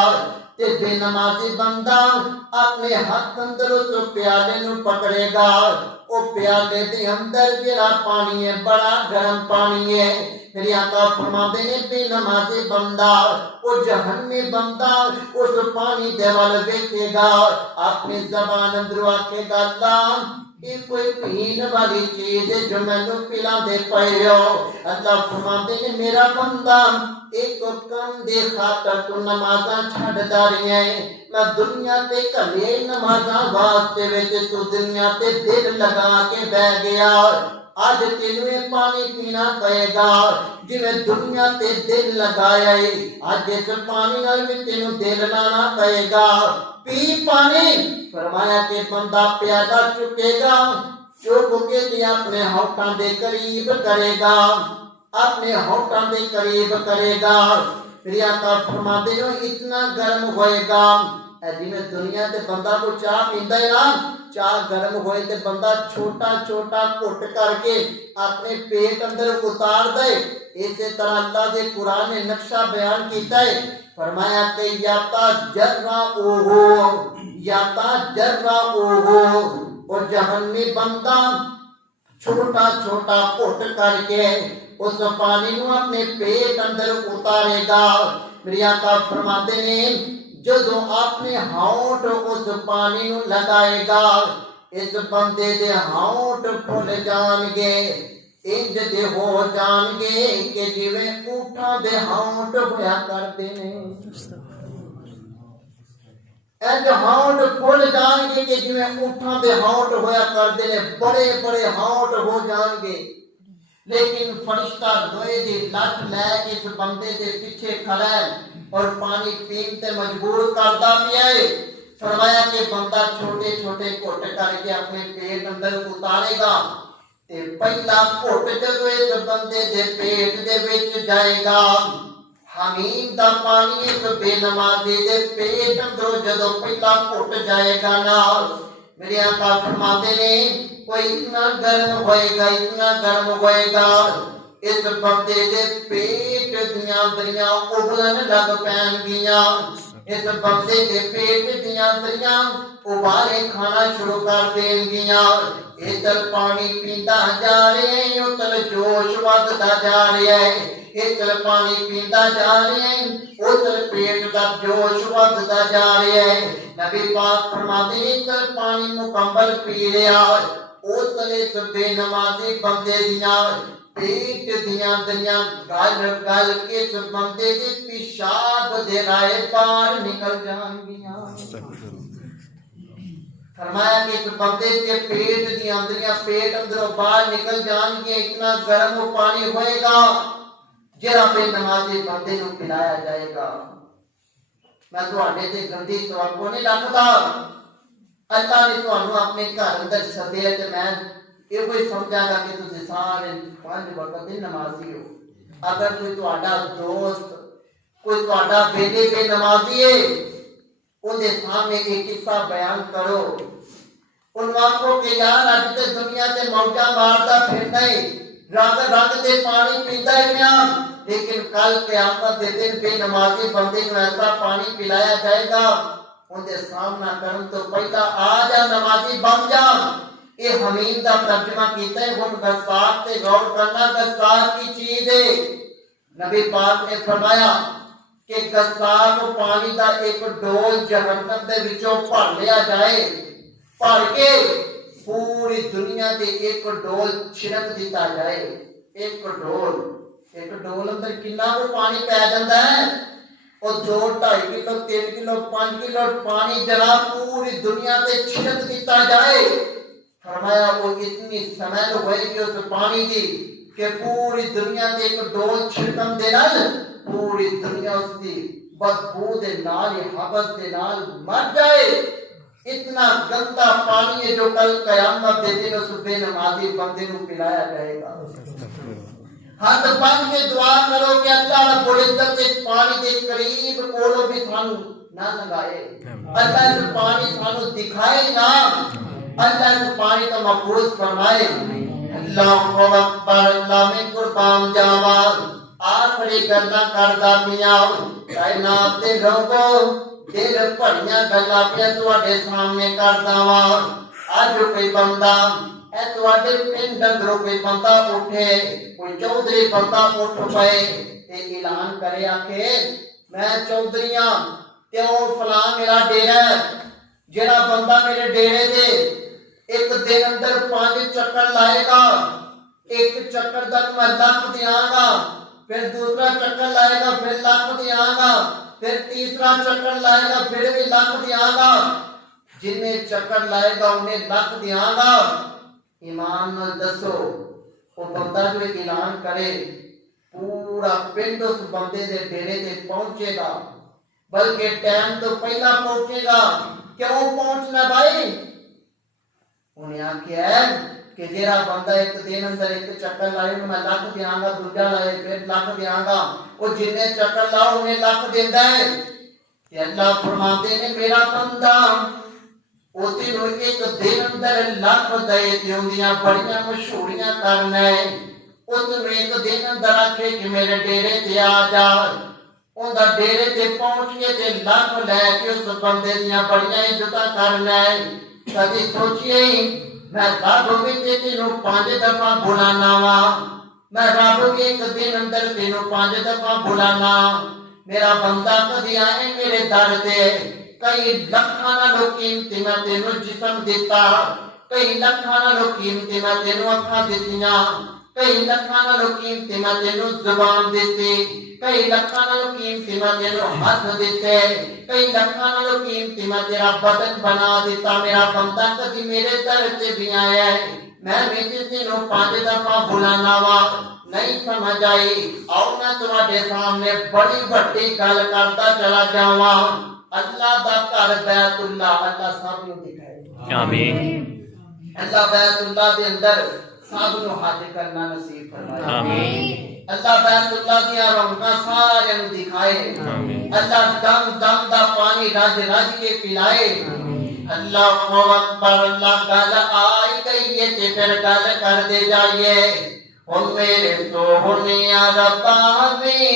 تے بے نمازی بندہ اپنے ہاتھ اندر اس پیالے نو پکڑے گا، او پیالے دے اندر جڑا پانی ہے بڑا گرم پانی ہے۔ میرے آقا فرماتے ہیں بے نمازی بندہ، او جہنمی بندہ اس پانی دے وال ویکھے گا، اپنی زبان اندروں آکھے گا اللہ یہ کوئی پین والی چیز ہے جو میں نے پلا دے پائے ہو۔ اللہ فرماتے ہیں میرا بندہ ایک کم دے خاطر تو نمازاں چھڑ داری ہیں، میں دنیا تے کلے نمازاں واسطے ویچے تو دنیا تے دل لگا کے بہ گیا، آج تینوں یہ پانی پینا پئے گا جی میں دنیا تے دل لگایا ہے، آج اس پانی نال بھی تینوں دل لانا پئے گا، پی پانی۔ فرمایا کہ بندہ پیالہ چکے گا، چک کے لیا اپنے ہونٹاں دے قریب کرے گا، اپنے ہونٹاں دے قریب کرے گا۔ پھر آقا فرماتے ہیں اتنا گرم ہوئے گا، اے جی میں دنیا تے بندہ کو چاہ پیندا ہے نا، چاہ گرم ہوئے تے بندہ چھوٹا چھوٹا گھٹ کر کے اپنے پیٹ اندر اتار دے، اسی طرح اللہ دے قرآن نے نقشہ بیان کیتا ہے، فرمایا کہ اور جہنمی بندہ چھوٹا چھوٹا گھٹ کر کے اس پانی نو اپنے پیٹ اندر اتارے گا۔ میرے آقا فرماتے ہیں جدو اپنے ہونٹ اس پانی نو لگائے گا، اس بندے دے ہونٹ پھل جان گے، انج دے ہو جان گے کہ جویں اونٹاں دے ہونٹ ہویا کردے نے، انج ہونٹ پھل جان گے کہ جویں اونٹاں دے ہونٹ ہویا کردے نے، بڑے بڑے ہونٹ ہو جان گے۔ لیکن فرشتہ لوہے دی لٹ لے کے اس بندے دے پیچھے کھڑا ہے اور پانی پین تے مجبور کردا پیا ہے۔ فرمایا کہ بندہ چھوٹے چھوٹے گھٹ کر کے اپنے پیٹ اندر اتارے گا، تے پہلا گھٹ جدو اس بندے دے پیٹ دے وچ جائے گا، حمیم دا پانی اس بے نمازی دے پیٹ اندروں جدو پہلا گھٹ جائے گا نا، میرے آقا فرماتے ہیں کوئی اتنا گرم ہوئے گا، اتنا گرم ہوئے گا، اس بندے دے پیٹ دیاں دریاں ابلن لگ پین گیاں، اس بندے دے پیٹ دیاں دریاں ابالے کھانا شروع کر دین گیاں۔ ادھر پانی پیندا جا رہے ہیں، ادھر جوش ودتا جا رہا ہے، ادھر پانی پیندا جا رہے ہیں، ادھر پیٹ دا جوش ودتا جا رہا ہے۔ نبی پاک فرماتے ہیں ادھر پانی مکمل پی رہا، ادھر اس بے نمازی بندے دیاں پیٹ دیاں دریاں گل گل کے اس بندے دے پیشاب دے رائے پار نکل جان گیاں۔ فرمایا کہ اس بندے کے پیٹ دیاں دریاں پیٹ اندروں باہر نکل جان گے، اتنا گرم پانی ہوئے گا جڑا بے نمازی بندے نو پلایا جائے گا۔ میں تواڈے تے گندی توقع نہیں رکھدا، اللہ نے تانوں اپنے گھر اندر سدیا تے میں یہ کوئی سمجھا گا کہ تسی سارے 5 وقت دی نمازی ہو، اگر کوئی تہاڈا دوست کوئی تہاڈا بے نمازی ہے ان دے سامنے ایک قصہ بیان کرو ان آخو کہ یار اج تے دنیا تے موجاں ماردا پھردا ہے رگ دے پانی پیندا ہے پیا لیکن کل قیامت دے دن بے نمازی بندے نوں ایسا پانی پلایا جائے گا ان دے سامنا کرن تو پہلا آ جا نمازی بن جا یہ حمیم دا ترجمہ کیتا ہے ہن غساق تے غور کرنا غساق کی چیز ہے نبی پاک نے فرمایا کہ غساق پانی دا ایک ڈول جہنم دے وچوں بھر لیا جائے بھر کے پوری دنیا تے ایک ڈول چھڑک دیتا جائے ایک ڈول اندر کتنا وہ پانی پی جاتا ہے اور 2 2.5 کلو 3 کلو 5 کلو پانی جناب پوری دنیا تے چھڑک دیتا جائے فرمایا وہ اتنی سمیل ہوئے کہ اس پانی دی کہ پوری دنیا تے ایک ڈول چھڑکن دے نال پوری دنیا اس دی بدبو دے نال حبس دے نال مر جائے اتنا گندا پانی ہے جو کل قیامت دے دن اس بے نمازی بندے نوں پلایا جائے گا ہاتھ بن کے دعا کرو کہ اللہ رب العزت اس پانی دے قریب کولو بھی سانو نہ لگائے اللہ اس پانی سانو دکھائے نہ اللہ اس پانی کا محفوظ فرمائے اللہ اکبر اللہ میں قربان جاواں آخری گلاں کردا پیاں کائنات دے لوگو دل بڑیاں گلاں پیا تواڈے سامنے کردا واں اج کوئی بندہ اے تواڈے پنڈ اندروں کوئی بندہ اٹھے کوئی چودھری بندہ اٹھ پئے تے اعلان کرے آکھے میں چودھری ہاں تے او فلاں میرا ڈیرا ہے جڑا بندہ میرے ڈیرے تے ایک دن اندر 5 چکر لائے گا ایک چکر تک میں لکھ دیاں گا پھر دوسرا چکر لائے گا پھر لکھ دیاں گا پھر تیسرا چکر لائے گا پھر بھی لکھ دیاں گا جنہیں چکر لائے گا انہیں لکھ دیاں گا ایمان نال دسو وہ بندہ جو اعلان کرے پورا پنڈ اس بندے دے ڈیرے تے پہنچے گا بلکہ ٹائم تو پہلا پہنچے گا کیوں پہنچنا بھائی انہیں آکھیا ہے کہ جیرا بندہ ایک دن اندر ایک چکر لائے میں لکھ دیاں گا دوجا لائے پھر لکھ دیاں گا وہ جنہیں چکر لاؤ انہیں لکھ دیندا ہے کہ اللہ فرماتے نے میرا بندہ وہ تینوں ایک دن اندر لکھ دے دیاں بڑیاں مشہوریاں کرنا ہے اس نے ایک دن اندر آکھے کہ میرے ڈیرے تے آ جا ان دا ڈیرے تے پہنچ کے تے لکھ لے کے اس بندے دیاں بڑیاں عزتاں کرنا ہے کدی سوچیے میں رب بھی تینوں 5 دفعہ بلانا وا میں رب بھی ایک دن اندر تینوں 5 دفعہ بلانا میرا بندہ کدی آئے میرے در تے کئی لکھاں نالوں قیمتی میں تینوں جسم دیتا کئی لکھاں نالوں قیمتی میں تینوں اکھاں دتیاں کئی لکھاں نالوں قیمتی میں تینوں زبان دیتی کئی لکھاں نالوں قیمتی میں تینوں ہاتھ دیتے کئی لکھاں نالوں قیمتی میں تیرا بدن بنا دیتا میرا بندہ کدی میرے در تے بھی آیا ہے میں بھی تینوں 5 دفعہ بلانا وا نہیں سمجھ آئی آؤ میں تمہارے سامنے بڑی بڑی گل کرتا چلا جاواں اللہ دا گھر بیت اللہ اللہ سب نوں دکھائے آمین اللہ بیت اللہ دے اندر سب نوں حج کرنا نصیب فرمائے آمین اللہ بیت اللہ دی رونقاں سارے نوں دکھائے آمین اللہ دم دم دا پانی رج رج کے پلائے اللہ اکبر اللہ گل آئی گئی ہے تے پھر گل کر دے جائیے او میرے سونیا ربا وے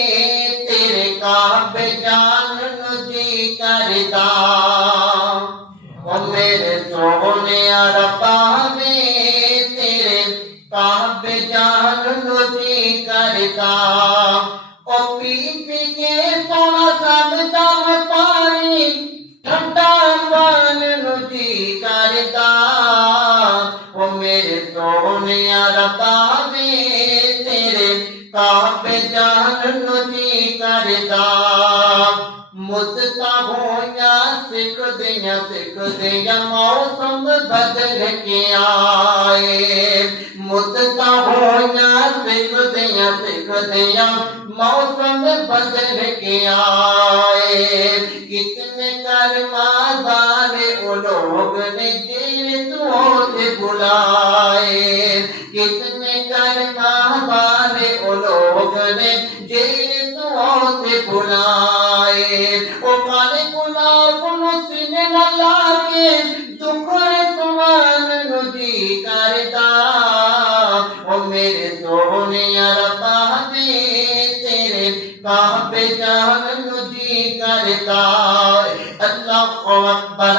تیرے کعبے جان نوں جی کردا او میرے سونیا ربا وے تیرے کعبے جان نوں جی کردا او پی پی کے سونا سب دم پانی ٹھنڈا پان نوں جی کردا او میرے سونیا ربا کعبے جان نوں جی کردا مدتا ہویاں سکھ دیاں موسم بدل کے آئے مدتا ہویاں سکھ دیاں موسم بدل کے آئے کتنے کرمادار وہ لوگ نے جن تو بلائے کتنے کرمادار وہ لوگ نے جیل دعاؤں سے بلائے او کالے گلاب سینے نہ لاگے دکھڑے سمان نو جی کردا او میرے سونے ربا میں تیرے کعبے جان نو جی کردا اللہ اکبر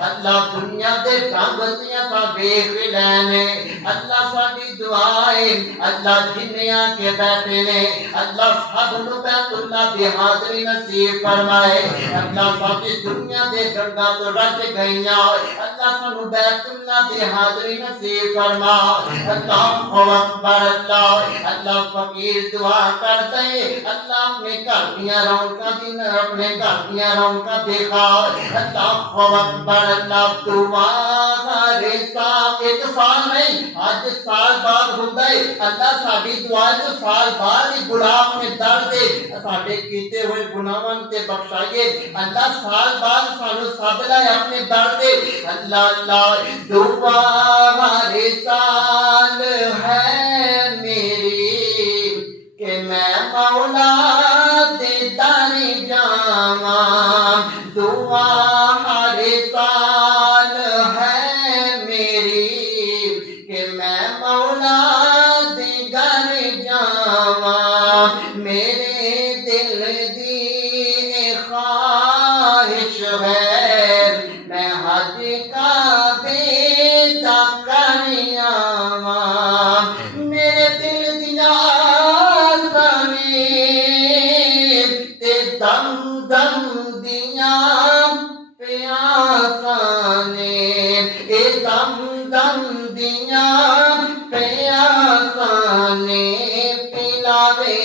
اللہ دنیا دے کامتیاں سا بیخ لینے اللہ ساڑی دعائے اللہ جنیاں کے بیٹھے نے اللہ سب نو بیت اللہ دی حاضری نصیب فرمائے اللہ ساڑی دنیا دے گنگا تو رج گئیاں اللہ سانو بیت اللہ دی حاضری نصیب فرما اللہ اکبر اللہ فقیر دعا کر دے اللہ اپنے گھر دیاں رونقاں دی اپنے گھر دیاں رونقاں دیکھا اللہ اکبر اللہ دعا کرے ساتھ ایک سال نہیں آج سال بعد ہوتا ہے اللہ ساڑی دعا جو سال بعد ہی گناہ میں درد دے ساڑے کیتے ہوئے گناہوں تے بخشائیے اللہ سال بعد سانو سب لائے اپنے درد دے اللہ اللہ دعا کرے سال ہے میری کہ میں مولا دے داری جاواں دعا ہر سال ہے میری کہ میں مولا دے گھر جاواں میرے دل دی خواہش ہے میں حج کعبے تک آواں میرے دل دیا دم دم دیا پیاساں نے اے دم دم دیا پیاساں نے پلاوے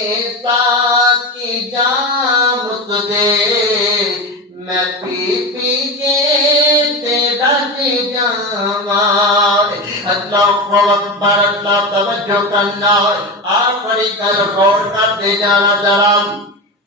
ساکی جام اس دے میں پی پی کے تیرا جاواں اللہ اکبر اللہ توجہ کرنا آخری کل غور کر دے جانا ذرا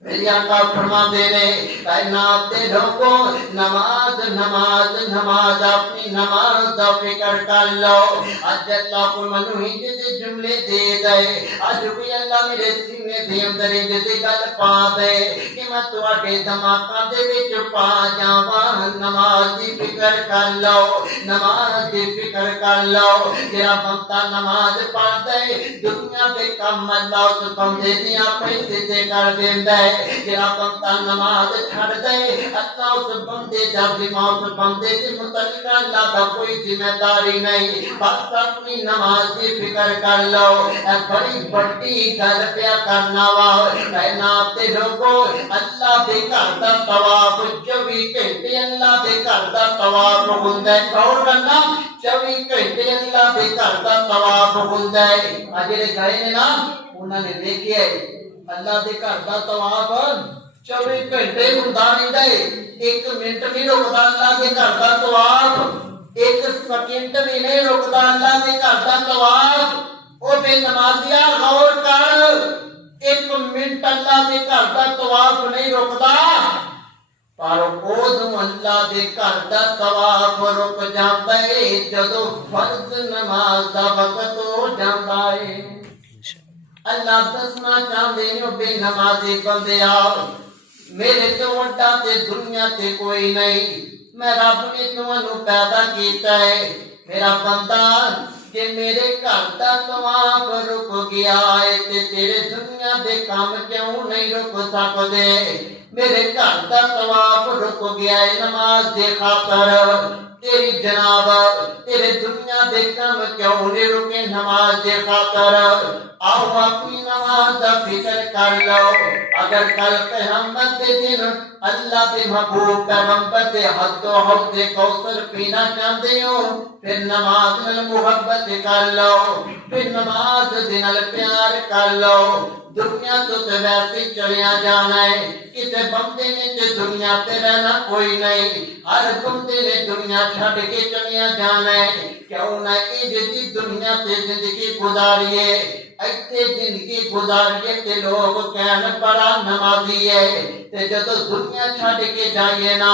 میری آقا فرما دینے کائنات دے لوگوں نماز نماز نماز اپنی نماز دا فکر کر لو آج اللہ کو منوہی جدے جملے دے دے آج کوئی اللہ میرے سینے دے اندر جدے گل پا دے کہ میں تو آٹے دماغہ دے وچ پا جاواں نماز دی فکر کر لو نماز دی فکر کر لو جرا بندہ نماز پڑھ دے دنیا دے کام اللہ اس بندے دیاں پیسے دے کر دیندا ہے جرا بندہ نماز چھڑ دے اللہ اس بندے دا ذمہ اس بندے دے متعلق اللہ دا کوئی ذمہ داری نہیں بس اپنی نماز دی فکر کر لو اے بڑی بڑی گل پیا کرنا وا کائنات دے لوگوں اللہ دے گھر دا طواف 24 گھنٹے اللہ دے گھر دا طواف ہوندا ہے غور کرنا 24 گھنٹے اللہ دے گھر دا طواف ہوندا ہے اج جڑے گئے نے نا انہاں نے دیکھیا اللہ دے گھر دا طواف 24 گھنٹے ہوندا رہندا ہے ایک منٹ نہیں رکدا اللہ دے گھر دا طواف ایک سیکنڈ بھی نہیں رکدا اللہ دے گھر دا طواف او بے نمازیا غور کر ایک منٹ اللہ دے گھر دا طواف نہیں رکدا پر اودوں اللہ دے گھر دا طواف رک جاندا ہے جدوں فرض نماز دا وقت ہو جاندا ہے اللہ دسنا چاہتے ہیں بے نمازی بندے آؤ میرے تو وڈا تے دنیا تے کوئی نہیں میں رب نے تمہوں پیدا کیتا ہے میرا بندہ کہ میرے گھر دا طواف رک گیا ہے تے تیرے دنیا دے کام کیوں نہیں رک سکدے میرے گھر دا طواف رک گیا ہے نماز دے خاطر تیری جناب تیرے دنیا دے کام کیوں نہیں رکے نماز دے خاطر آؤ اپنی نماز دا فکر کر لو اگر کل قیامت دے دن اللہ دے محبوب پیغمبر دے حد و حوض کوثر پینا چاہتے ہو پھر نماز نال محبت کر لو پھر نماز دے نال پیار کر لو دنیا تو تے ویسے چلیا جانا ہے کسے بندے نے تے دنیا تے رہنا کوئی نہیں ہر بندے نے دنیا چھڑ کے چلیا جانا ہے کیوں نہ اے جدی دنیا تے زندگی گزاریے ایتے زندگی گزاریے تے لوگ کہن بڑا نمازی ہے تے جدو دنیا چھڑ کے جائیے نا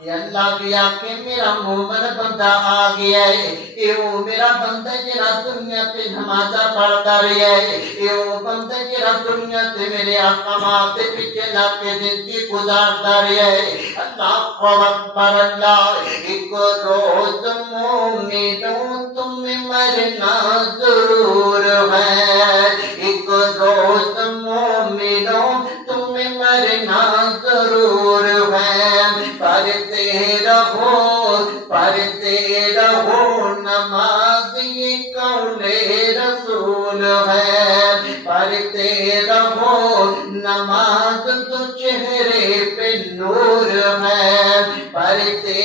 یہ اللہ بھی آکے میرا مومن بندہ آ گیا ہے اے او میرا بندہ جرا دنیا تے نمازہ پڑھتا رہا ہے اے او بندہ جرا دنیا تے میرے احکامات پیچھے لا کے زندگی گزارتا رہا ہے اللہ اکبر اللہ ایک روز مومنوں تم مرنا ضرور ہے ایک روز مومنوں تم مرنا ضرور ہے پڑھتے رہو نماز یہ قول رسول ہے پڑھتے رہو نماز تو چہرے پہ نور ہے پڑھتے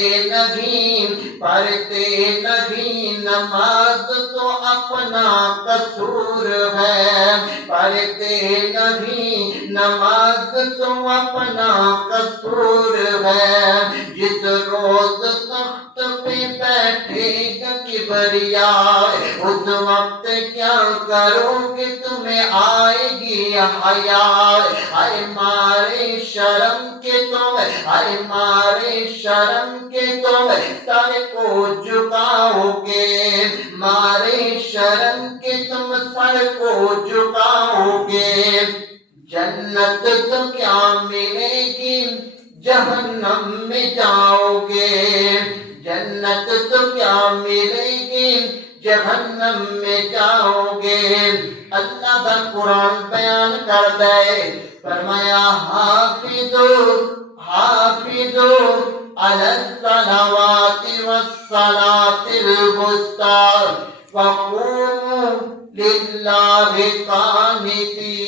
نہیں نماز تو اپنا قصور ہے پڑھتے نہیں نماز تو اپنا قصور ہے جس روز تخت پہ بیٹھے گا کبریا اس وقت کیا کرو گے تمہیں آئے گی حیا ہائے مارے شرم کے تم ہائے مارے شرم کے تم سر کو جھکاؤ گے مارے شرم کے تم سر کو جھکاؤ گے جنت تو کیا ملے گی جہنم میں جاؤ گے جنت تو کیا ملے گی جہنم میں جاؤ گے اللہ کا قرآن بیان کر دے فرمایا حافظو علی الصلوات والصلاة الوسطی وقوموا للہ قانتین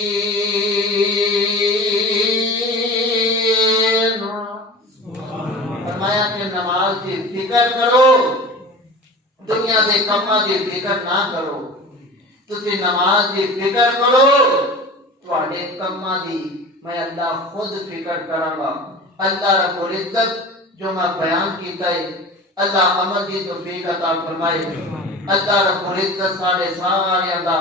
فرمایا کہ نماز کی فکر کرو دنیا دے کماں دی فکر نہ کرو تسی نماز دی فکر کرو تواڈے کماں دی میں اللہ خود فکر کراں گا اللہ رب العزت جو میں بیان کیتا ہے اللہ عمل دی توفیق عطا فرمائے اللہ رب العزت سارے دا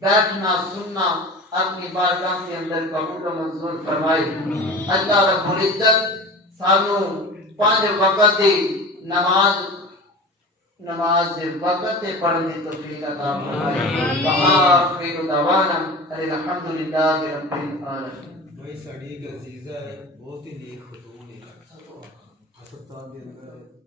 بیٹھنا سننا اپنی بارگاہ کے اندر قبول و منظور فرمائے اللہ رب العزت سانو 5 وقت دی نماز وقت پڑھنے کی توفیق عطا فرمائے وآخر دعوانا الحمدللہ رب العالمین بھائی ساڑی ایک عزیزہ ہے بہت ہی نیک خطون ہے ہسپتال دے اندر